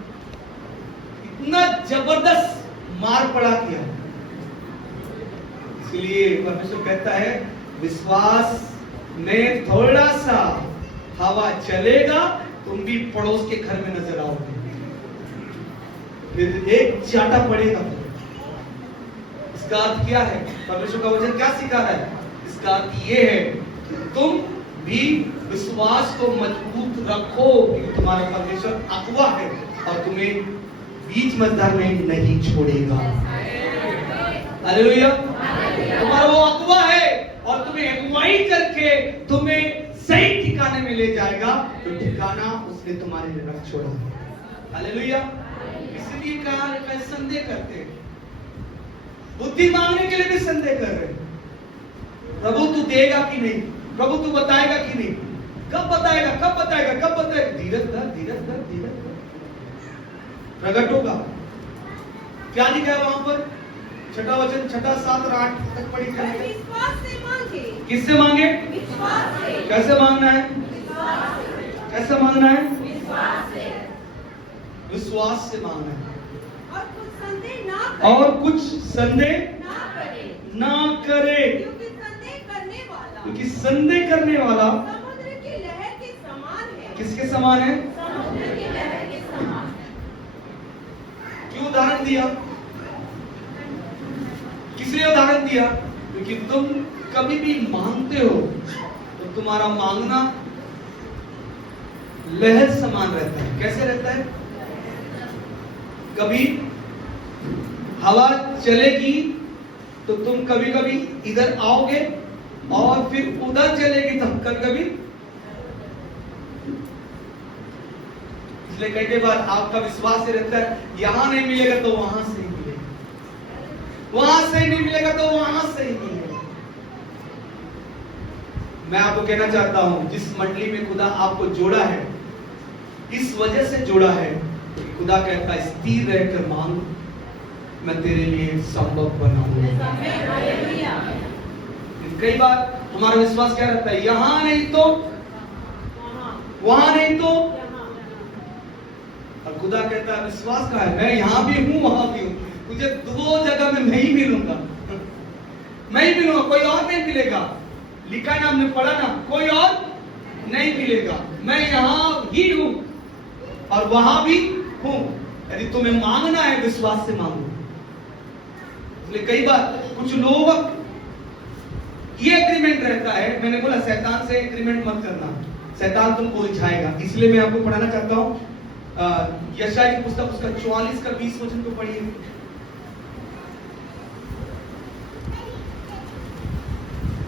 इतना जबरदस्त मार पड़ा किया। इसलिए परमेश्वर कहता है विश्वास में थोड़ा सा हवा चलेगा, तुम भी पड़ोस के घर में नजर आओगे, फिर एक चाटा पड़ेगा। इसका अर्थ क्या है? परमेश्वर का वचन क्या सिखा रहा है? इसका अर्थ ये है कि तुम भी विश्वास को मजबूत रखो, क्योंकि तुम्हारा परमेश्वर अगुवा है और तुम्हें बीच मझधार में नहीं छोड़ेगा। हालेलुया। तुम्हारा वो अगुवा है और तुम्हें अगुवाई करके तुम्हें सही ठिकाने में ले जाएगा, तो ठिकाना उसने तुम्हारे लिए रख छोड़ा। हालेलुया। इसलिए कहा संदेह करते हैं, बुद्धि मांगने के लिए भी संदेह कर रहे हैं। प्रभु तू देगा कि नहीं, प्रभु तू बताएगा कि नहीं, कब बताएगा, कब बताएगा, कब बताएगा? धीरज धर, धीरज धर, धीरज धर, प्रकट होगा। क्या लिखा है वहां पर? छठा वचन, छठा 7 और 8 तक पढ़ी जाए। विश्वास से मांगे। किससे मांगे? विश्वास से। कैसे मांगना है? विश्वास से। कैसे मांगना है? विश्वास से। विश्वास से मांगना है। और कुछ संदेह ना करे। और कुछ संदेह ना करे। ना करे, क्योंकि संदेह करने वाला। क्योंकि संदेह करने वाला समुद्र की लहर के समान है। किसके समान है? समुद्र की लहर के समान। क्यों उदाहरण दिया? किसने उदाहरण दिया? क्योंकि तुम कभी भी मांगते हो तो तुम्हारा मांगना लहर समान रहता है। कैसे रहता है? कभी हवा चलेगी तो तुम कभी कभी इधर आओगे और फिर उधर चलेगी तो कभी कभी। इसलिए कई बार आपका विश्वास से रहता है, यहां नहीं मिलेगा तो वहां से ही मिलेगा, वहां से नहीं मिलेगा तो वहां से ही मिलेगा। मैं आपको कहना चाहता हूं, जिस मंडली में खुदा आपको जोड़ा है, इस वजह से जोड़ा है कि खुदा कहता है स्थिर रहकर मांग, मैं तेरे लिए संभव बनाऊंगा। कई बार हमारा विश्वास क्या रहता है? यहां नहीं तो वहां नहीं तो, और खुदा कहता है विश्वास कहाँ है? मैं यहां भी हूं वहां भी हूं, तुझे दो जगह में मैं ही मिलूंगा, मैं ही मिलूंगा, कोई और नहीं मिलेगा। लिखा ना, हमने पढ़ा ना, कोई और नहीं मिलेगा, मैं यहां ही हूं और वहां भी हूं। यदि तुम्हें मांगना है विश्वास से मांगो। इसलिए कई बार कुछ लोग ये एग्रीमेंट रहता है, मैंने बोला शैतान से एग्रीमेंट मत करना, शैतान तुमको उलझाएगा। इसलिए मैं आपको पढ़ाना चाहता हूं यशायाह की पुस्तक उसका 44 का 20 वचन को पढ़िए।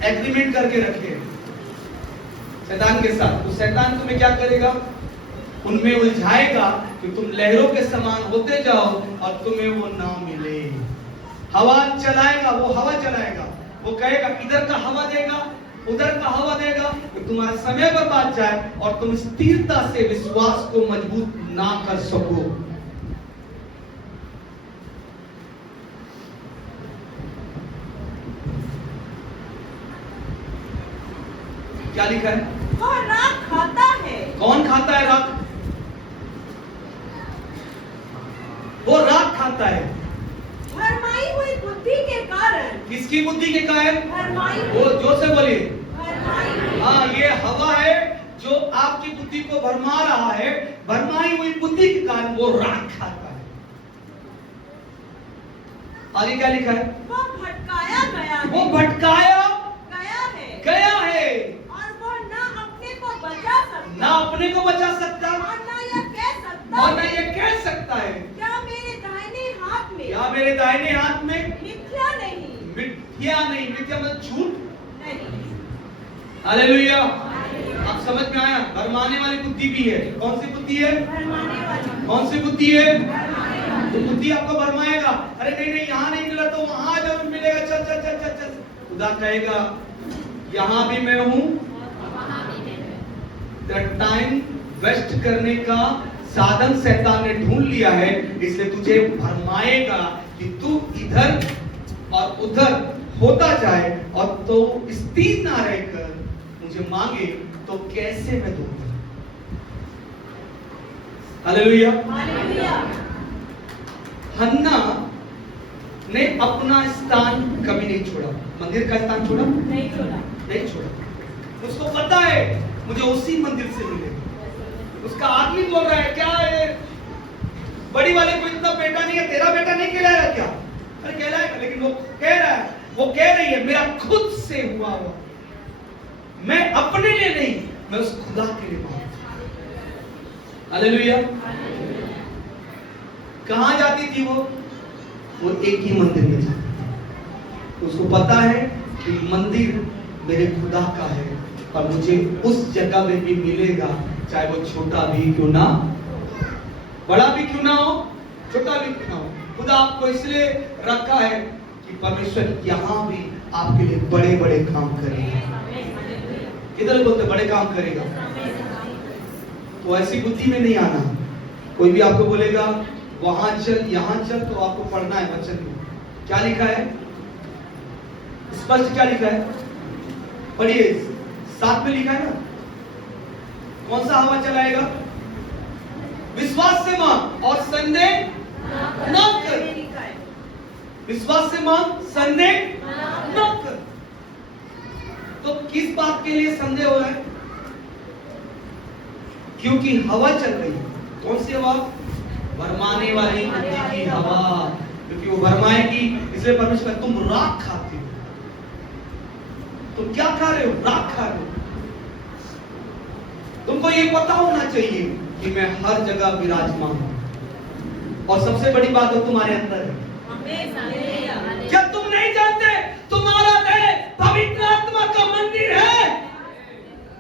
एग्रीमेंट करके रखे शैतान के साथ, तो शैतान तुम्हें क्या करेगा? उनमें उलझाएगा कि तुम लहरों के समान होते जाओ और तुम्हें वो ना मिले। हवा चलाएगा, वो हवा चलाएगा, वो कहेगा इधर का हवा देगा, उधर का हवा देगा, तो तुम्हारा समय बर्बाद जाए और तुम स्थिरता से विश्वास को मजबूत ना कर सको। क्या लिखा है? वह राख खाता है। कौन खाता है राख? वो राख खाता है भरमाई हुई बुद्धि के कारण। किसकी बुद्धि के कारण? भरमाई वो जोर से बोलिए। भरमाई हुई। हाँ, ये हवा है जो आपकी बुद्धि को भरमा रहा है। भरमाई हुई बुद्धि के कारण वो राख खाता है। आगे क्या लिखा है? वो भटकाया गया है, वो भटकाया गया है गया है, और वो ना अपने को बचा सकता, ना अपने को बचा सकता और ना यह कह सकता और ना है, ये कह सकता है क्या मेरे दाहिने हाथ में क्या मेरे दाहिने हाथ में मिथ्या नहीं, मिथ्या नहीं, मिथ्या मतलब झूठ। नहीं। हालेलुया। आप समझ में आया? भरमाने वाली बुद्धि भी है। कौन सी बुद्धि है? भरमाने वाली, कौन सी बुद्धि है? भरमाने वाली। तो बुद्धि आपको भरमाएगा। अरे नहीं नहीं, यहाँ नहीं मिला तो वहां जरूर मिलेगा, चल चल चल चल चल। खुदा कहेगा यहाँ भी मैं हूँ। टाइम वेस्ट करने का साधन शैतान ने ढूंढ लिया है, इसलिए तुझे भरमाएगा कि तू इधर और उधर होता जाए और तो स्थिर ना रहकर मुझे मांगे तो कैसे मैं दूंगा। हालेलुया। हालेलुया। हन्ना ने अपना स्थान कभी नहीं छोड़ा। मंदिर का स्थान छोड़ा? नहीं छोड़ा। नहीं छोड़ा। उसको पता है मुझे उसी मंदिर से मिलेगा। उसका आदमी बोल रहा है क्या है, बड़ी वाले को इतना बेटा नहीं है, तेरा बेटा नहीं कहलाएगा क्या? अरे कहलाएगा, लेकिन वो कह रहा है, वो कह रही है मेरा खुद से हुआ हुआ, मैं अपने लिए नहीं, मैं उस खुदा के लिए मांगता हूं। हालेलुया। कहां जाती थी वो एक ही मंदिर में जाती थी। उसको पता है कि मंदिर मेरे खुदा का है और मुझे उस जगह में भी मिलेगा, चाहे वो छोटा भी क्यों ना, बड़ा भी क्यों ना हो, छोटा भी क्यों ना हो। खुदा आपको इसलिए रखा है कि परमेश्वर यहां भी आपके लिए बड़े बड़े काम करेगा। किधर बोलते बड़े काम करेगा? तो ऐसी बुद्धि में नहीं आना। कोई भी आपको बोलेगा वहां चल यहां चल, तो आपको पढ़ना है वचन में क्या लिखा है, स्पष्ट क्या लिखा है, पढ़िए। 7 में लिखा है ना, कौन सा हवा चलाएगा? विश्वास से मांग और संदेह न कर। विश्वास से मांग, संदेह न कर। तो किस बात के लिए संदेह हो रहा है? क्योंकि हवा चल रही है। कौन सी हवा? भरमाने वाली बुद्धि की हवा। क्योंकि वो भरमाएगी, इसलिए परमेश्वर तुम राख खाते हो। तुम क्या खा रहे हो? राख खा रहे हो। तुमको ये पता होना चाहिए कि मैं हर जगह विराजमान हूं और सबसे बड़ी बात है तुम्हारे अंदर है। क्या तुम नहीं जानते तुम्हारा देह पवित्र आत्मा का मंदिर है?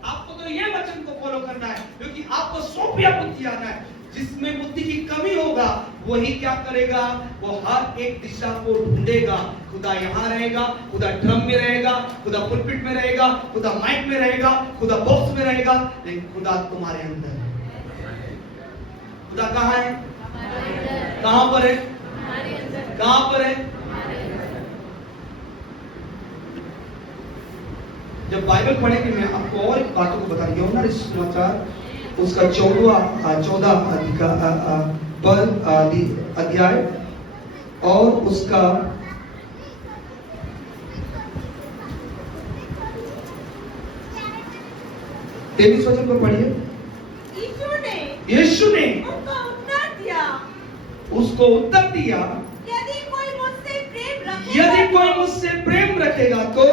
आपको तो ये वचन को फॉलो करना है, क्योंकि आपको सोफिया बुद्धि आना है। जिसमें बुद्धि की कमी होगा वही क्या करेगा, वो हर एक दिशा को ढूंढेगा। खुदा यहाँ रहेगा, खुदा ड्रम में रहेगा, खुदा पुलपिट में रहेगा, खुदा माइक में रहेगा, खुदा बॉक्स में रहेगा, लेकिन खुदा तुम्हारे अंदर है। खुदा कहाँ है? कहां पर है? कहां पर है? जब बाइबल पढ़ेंगे, मैं आपको और एक बातों को बता रही हूँ ना, समाचार उसका 14 अध्याय और उसका 23 वचन को पढ़िए। यीशु ने उसको उत्तर दिया, यदि कोई मुझसे प्रेम रखेगा तो वो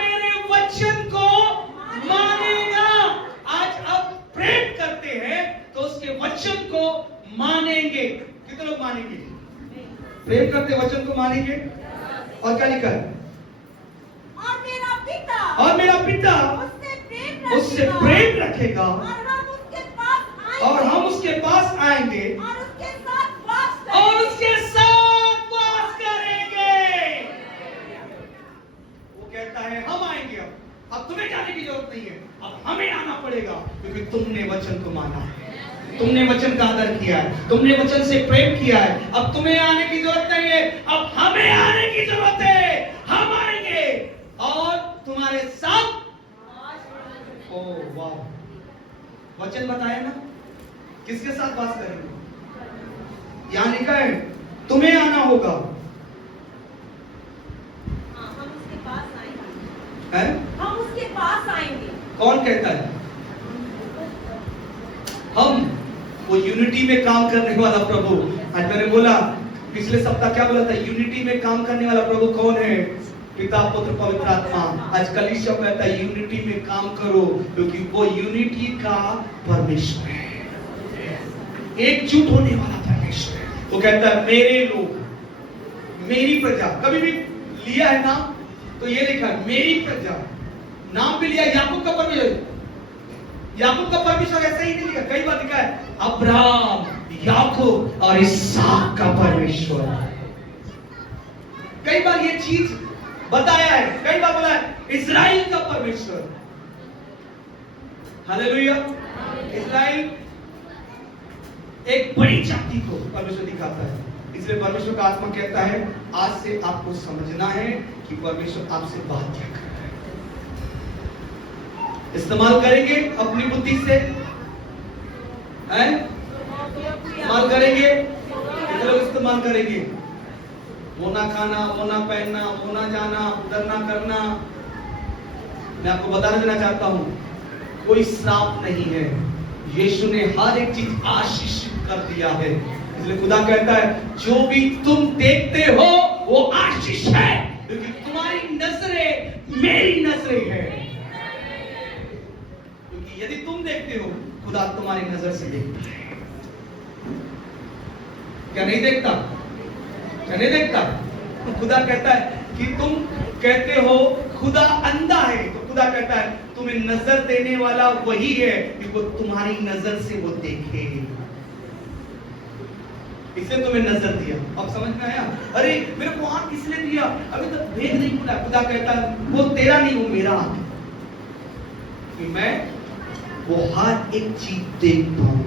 मेरे वचन को मानेगा। आज अब प्रेम करते हैं तो उसके वचन को मानेंगे। कितने लोग मानेंगे? प्रेम करते वचन को मानेंगे। और क्या लिखा है? और मेरा पिता उससे प्रेम रखेगा और हम उसके पास आएंगे और उसके साथ वास करेंगे। वो कहता है हम आएंगे, अब तुम्हें जाने की जरूरत नहीं है, अब हमें आना पड़ेगा, क्योंकि तुमने वचन को माना है, तुमने वचन का आदर किया है, तुमने वचन से प्रेम किया है। अब तुम्हें आने की जरूरत नहीं है, अब हमें आने की जरूरत है। हम आएंगे और तुम्हारे साथ। ओ वाह, वचन बताया ना किसके साथ वास करेंगे। यहां लिखा है तुम्हें आना होगा। हम उसके पास आएंगे। कौन कहता है? हम, वो यूनिटी में काम करने वाला प्रभु। आज मैंने बोला पिछले सप्ताह क्या बोला था? यूनिटी में काम करने वाला प्रभु कौन है? पिता, पुत्र, पवित्र आत्मा। आज कलीसिया कहता है यूनिटी में काम करो, क्योंकि वो यूनिटी का परमेश्वर है, एकजुट होने वाला परमेश्वर है। वो कहता है मेरे लोग, मेरी प्रजा। कभी भी लिया है नाम तो ये लिखा है मेरी प्रजा। नाम भी लिया याकूब का परमेश्वर। याकूब का परमेश्वर ऐसा ही नहीं लिखा, कई बार लिखा है अब्राहम, याकूब और इसहाक का परमेश्वर। कई बार ये चीज बताया है, कई बार बोला है इस्राएल का परमेश्वर। हालेलुया। इस्राएल एक बड़ी जाति को परमेश्वर दिखाता है, इसलिए परमेश्वर का आत्मा कहता है आज से आपको समझना है कि परमेश्वर आपसे बात क्या कर रहा है। इस्तेमाल करेंगे अपनी बुद्धि से, हैं? इस्तेमाल करेंगे, कितने लोग इस्तेमाल करेंगे? वो ना खाना, वो ना पहनना, वो ना जाना, उधर ना करना। मैं आपको बताना देना चाहता हूं, कोई श्राप नहीं है। यीशु ने हर एक चीज आशीषित कर दिया है। इसलिए खुदा कहता है जो भी तुम देखते हो वो आशीष है, क्योंकि तुम्हारी नजरें मेरी नजरें हैं। क्योंकि यदि तुम देखते हो, खुदा तुम्हारी नजर से देखता है। क्या नहीं देखता? क्या नहीं देखता? तो खुदा कहता है कि तुम कहते हो खुदा अंधा है, तो खुदा कहता है तुम्हें नजर देने वाला वही है कि वो तुम्हारी नजर से वो देखे, इसलिए तुम्हें नजर दिया। अब समझ में आया? अरे मेरे को आंख किसने दिया? अभी तक भेद नहीं खुला। खुदा कहता है वो तेरा नहीं, वो मेरा आंख है, कि मैं वो हर एक चीज देखता हूं।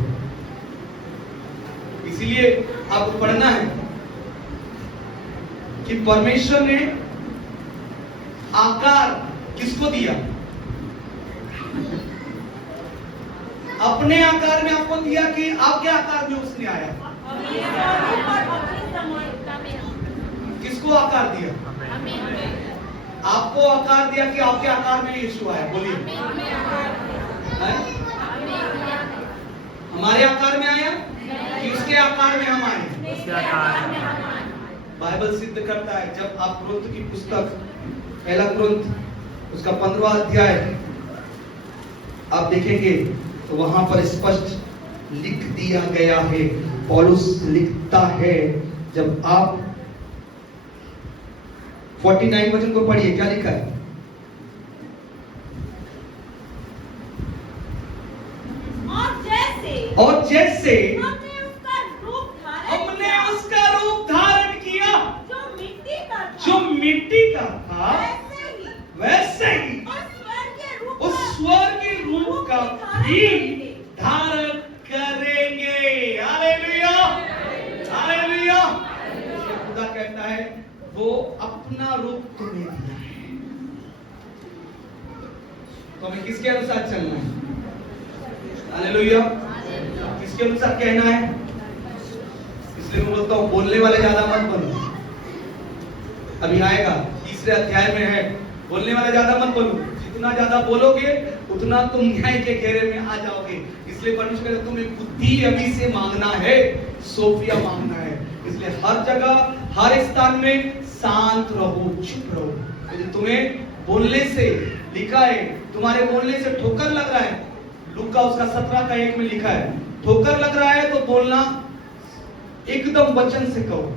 इसीलिए आपको पढ़ना है कि परमेश्वर ने आकार किसको दिया? अपने आकार में आपको दिया कि आपके आकार में उसने आया? किसको आकार दिया? आपको आकार दिया कि आपके आकार में यीशु आया? बोलिए। हमारे आकार में आया कि उसके आकार में हम आए? बाइबल सिद्ध करता है, जब आप कुरिन्थ की पुस्तक पहला कुरिन्थ उसका 15वां अध्याय आप देखेंगे तो वहां पर स्पष्ट लिख दिया गया है। पौलुस लिखता है, जब आप 49 वचन को पढ़िए, क्या लिखा है? और जैसे हमने उसका रूप धारण किया जो मिट्टी का था, वैसे ही उस स्वर के रूप का भी धारण करेंगे। Hallelujah, hallelujah. खुदा कहता है वो अपना रूप तुम्हें दिया है, तो हमें किसके अनुसार चलना है? हालेलुया। किसके अनुसार कहना है? इसलिए मैं बोलता हूं बोलने वाले ज्यादा मत बनो। अभी आएगा, तीसरे अध्याय में है, बोलने वाले ज्यादा मत बोलो। जितना ज्यादा बोलोगे उतना तुम न्याय के घेरे में आ जाओगे। इसलिए परमेश्वर कहता है तुम्हें बुद्धि अभी से मांगना है, सोफिया मांगना है। इसलिए हर जगह, हर स्थान में शांत रहो, चुप रहो। यदि तुम्हें बोलने से लिखा है, तुम्हारे बोलने से ठोकर लग रहा है, लूका उसका 17:1 में लिखा है, ठोकर लग रहा है तो बोलना एकदम वचन से कहो,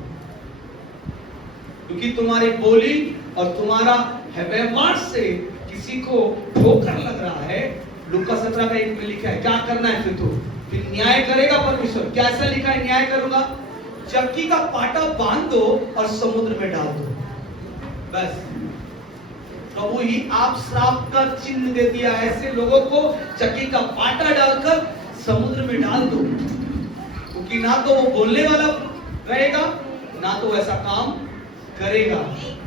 क्योंकि तुम्हारी बोली और तुम्हारा व्यवहार से किसी को ठोकर लग रहा है। लूका 17:1 में लिखा है। क्या करना है फिर न्याय करेगा परमेश्वर। कैसा लिखा है न्याय करूंगा? चक्की का पाटा बांध दो और समुद्र में डाल दो, बस। प्रभु ही आप श्राप का चिन्ह दे दिया ऐसे लोगों को, चक्की का पाटा डालकर समुद्र में डाल दो, क्योंकि ना तो वो बोलने वाला रहेगा, ना तो ऐसा काम करेगा,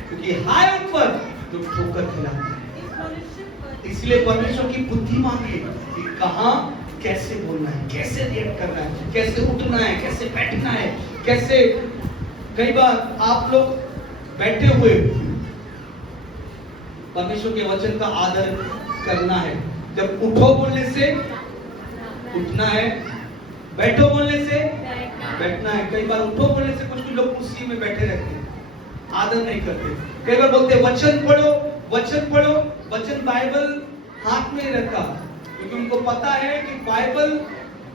क्योंि हाय ऊपर जो ठोकर खिलाता है। इसलिए परमेश्वर की बुद्धि मांगे कि कहां कैसे बोलना है, कैसे रिएक्ट करना है, कैसे उठना है, कैसे बैठना है, कैसे। कई बार आप लोग बैठे हुए परमेश्वर के वचन का आदर करना है। जब उठो बोलने से उठना है, बैठो बोलने से बैठना है। कई बार उठो बोलने से कुछ लोग कुर्सी में बैठे रहते हैं, आदर नहीं करते। कई बार बोलते हैं वचन पढ़ो, वचन पढ़ो, वचन बाइबल हाथ में रहता, क्योंकि उनको पता है कि बाइबल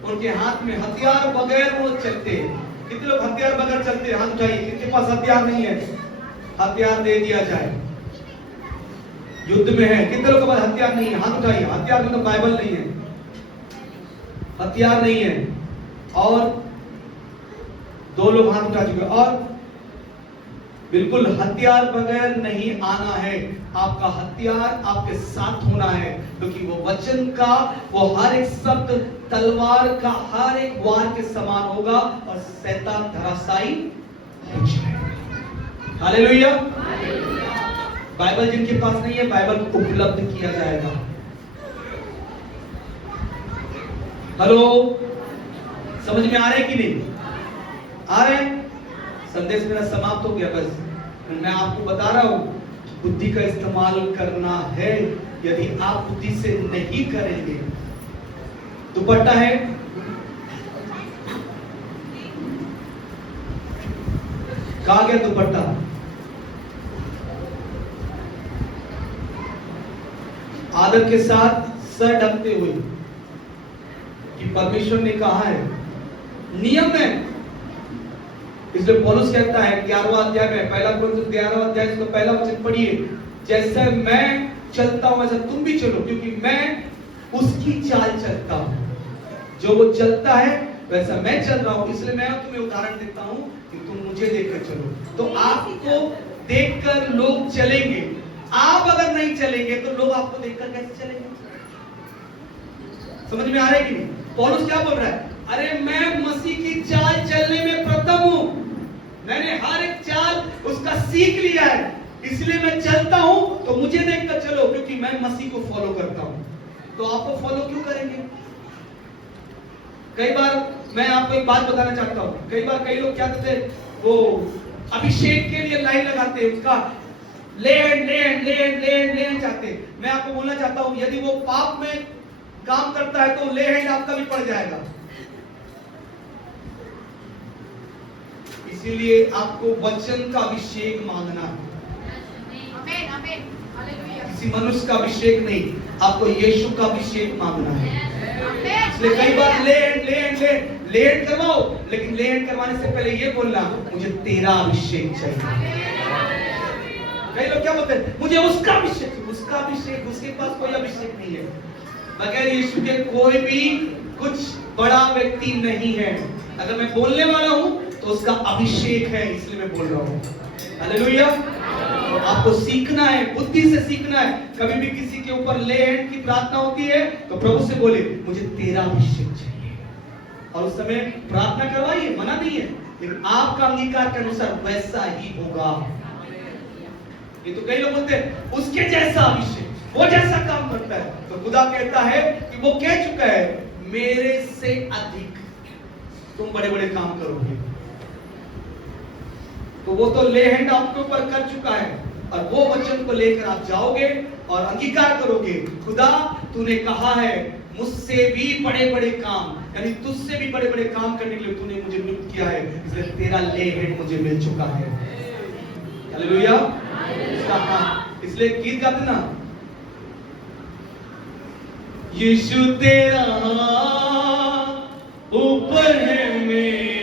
उनके हाथ में हथियार बगैर वो चलते हैं। कितने लोग हथियार बगैर चलते हैं? हाथ उठाइए। किसके पास हथियार नहीं है? हथियार दे दिया जाए। युद्ध में है, कितने लोगों के पास हथियार नहीं है? हाथ उठाइए। हथियार में तो बाइबल नहीं है, हथियार नहीं है। और 2 लोग हाथ उठा चुके। और बिल्कुल हथियार बगैर नहीं आना है, आपका हथियार आपके साथ होना है, क्योंकि वो वचन का वो हर एक शब्द तलवार का हर एक वार के समान होगा और शैतान धराशायी हो जाएगा। हालेलुया। बाइबल जिनके पास नहीं है, बाइबल उपलब्ध किया जाएगा। हेलो, समझ में आ रहा है कि नहीं आ रहा है? संदेश मेरा समाप्त हो गया। बस मैं आपको बता रहा हूं, बुद्धि का इस्तेमाल करना है। यदि आप बुद्धि से नहीं करेंगे, दुपट्टा है, कहां गया दुपट्टा? आदर के साथ सर ढकते हुए, कि परमेश्वर ने कहा है, नियम है। इसलिए पौलुस कहता है 11वां अध्याय में, पहला कुरिन्थियों 11वां अध्याय का पहला वचन पढ़िए, जैसे मैं चलता हूं वैसा तुम भी चलो, क्योंकि मैं उसकी चाल चलता हूं। जो वो चलता है वैसा मैं चल रहा हूं। इसलिए मैं तुम्हें उदाहरण देता हूं कि तुम मुझे देखकर चलो। तो आपको देखकर लोग चलेंगे। आप अगर नहीं चलेंगे तो लोग आपको देखकर कैसे चलेंगे? समझ में आ रहा है कि नहीं? पौलुस क्या बोल रहा है? अरे मैं मसीह की चाल चलने में प्रथम हूं, मैंने हर एक चाल उसका सीख लिया है, इसलिए मैं चलता हूं। तो मुझे देखकर चलो, क्योंकि मैं मसीह को फॉलो करता हूं। तो आपको फॉलो क्यों करेंगे? कई बार मैं आपको एक बात बताना चाहता हूं, कई बार कई लोग क्या करते हैं, वो अभिषेक के लिए लाइन लगाते हैं, उसका ले चाहते हैं। मैं आपको बोलना चाहता हूं, यदि वो पाप में काम करता है तो ले हैंड आपका भी पड़ जाएगा। इसीलिए आपको वचन का अभिषेक मांगना है, किसी मनुष्य का अभिषेक नहीं, आपको यीशु का अभिषेक मांगना है। इसलिए कई बार ले हैंड करवाओ, लेकिन ले हैंड करवाने से पहले ये बोलना, मुझे तेरा अभिषेक चाहिए। कई लोग क्या बोलते हैं, मुझे उसका अभिषेक, उसका अभिषेक, उसके पास कोई अभिषेक नहीं है। बगैर यीशु के कोई भी कुछ बड़ा व्यक्ति नहीं है। अगर मैं बोलने वाला हूं तो उसका अभिषेक है, इसलिए मैं बोल रहा हूं। हालेलुया। तो आपको सीखना है, बुद्धि से सीखना है। कभी भी किसी के ऊपर ले हैंड की प्रार्थना होती है तो प्रभु से बोले, मुझे तेरा अभिषेक चाहिए, और उस समय प्रार्थना करवाइए, मना नहीं है, लेकिन आपका अंगीकार के अनुसार वैसा ही होगा। ये तो कई लोग बोलते हैं उसके जैसा अभिषेक, वो जैसा काम करता है। तो खुदा कहता है कि वो कह चुका है, मेरे से अधिक तुम बड़े बड़े काम करोगे। तो वो तो ले हैंड आपके ऊपर कर चुका है, और वो वचन को लेकर आप जाओगे और अंगीकार करोगे, खुदा तूने कहा है मुझसे भी बड़े बड़े काम, यानी तुझसे भी बड़े बड़े काम करने के लिए तूने मुझे नियुक्त किया है, इसलिए तेरा ले हैंड मुझे मिल चुका है। हालेलुया। इसलिए गीत गाते ना, यीशु तेरा ऊपर है मेरे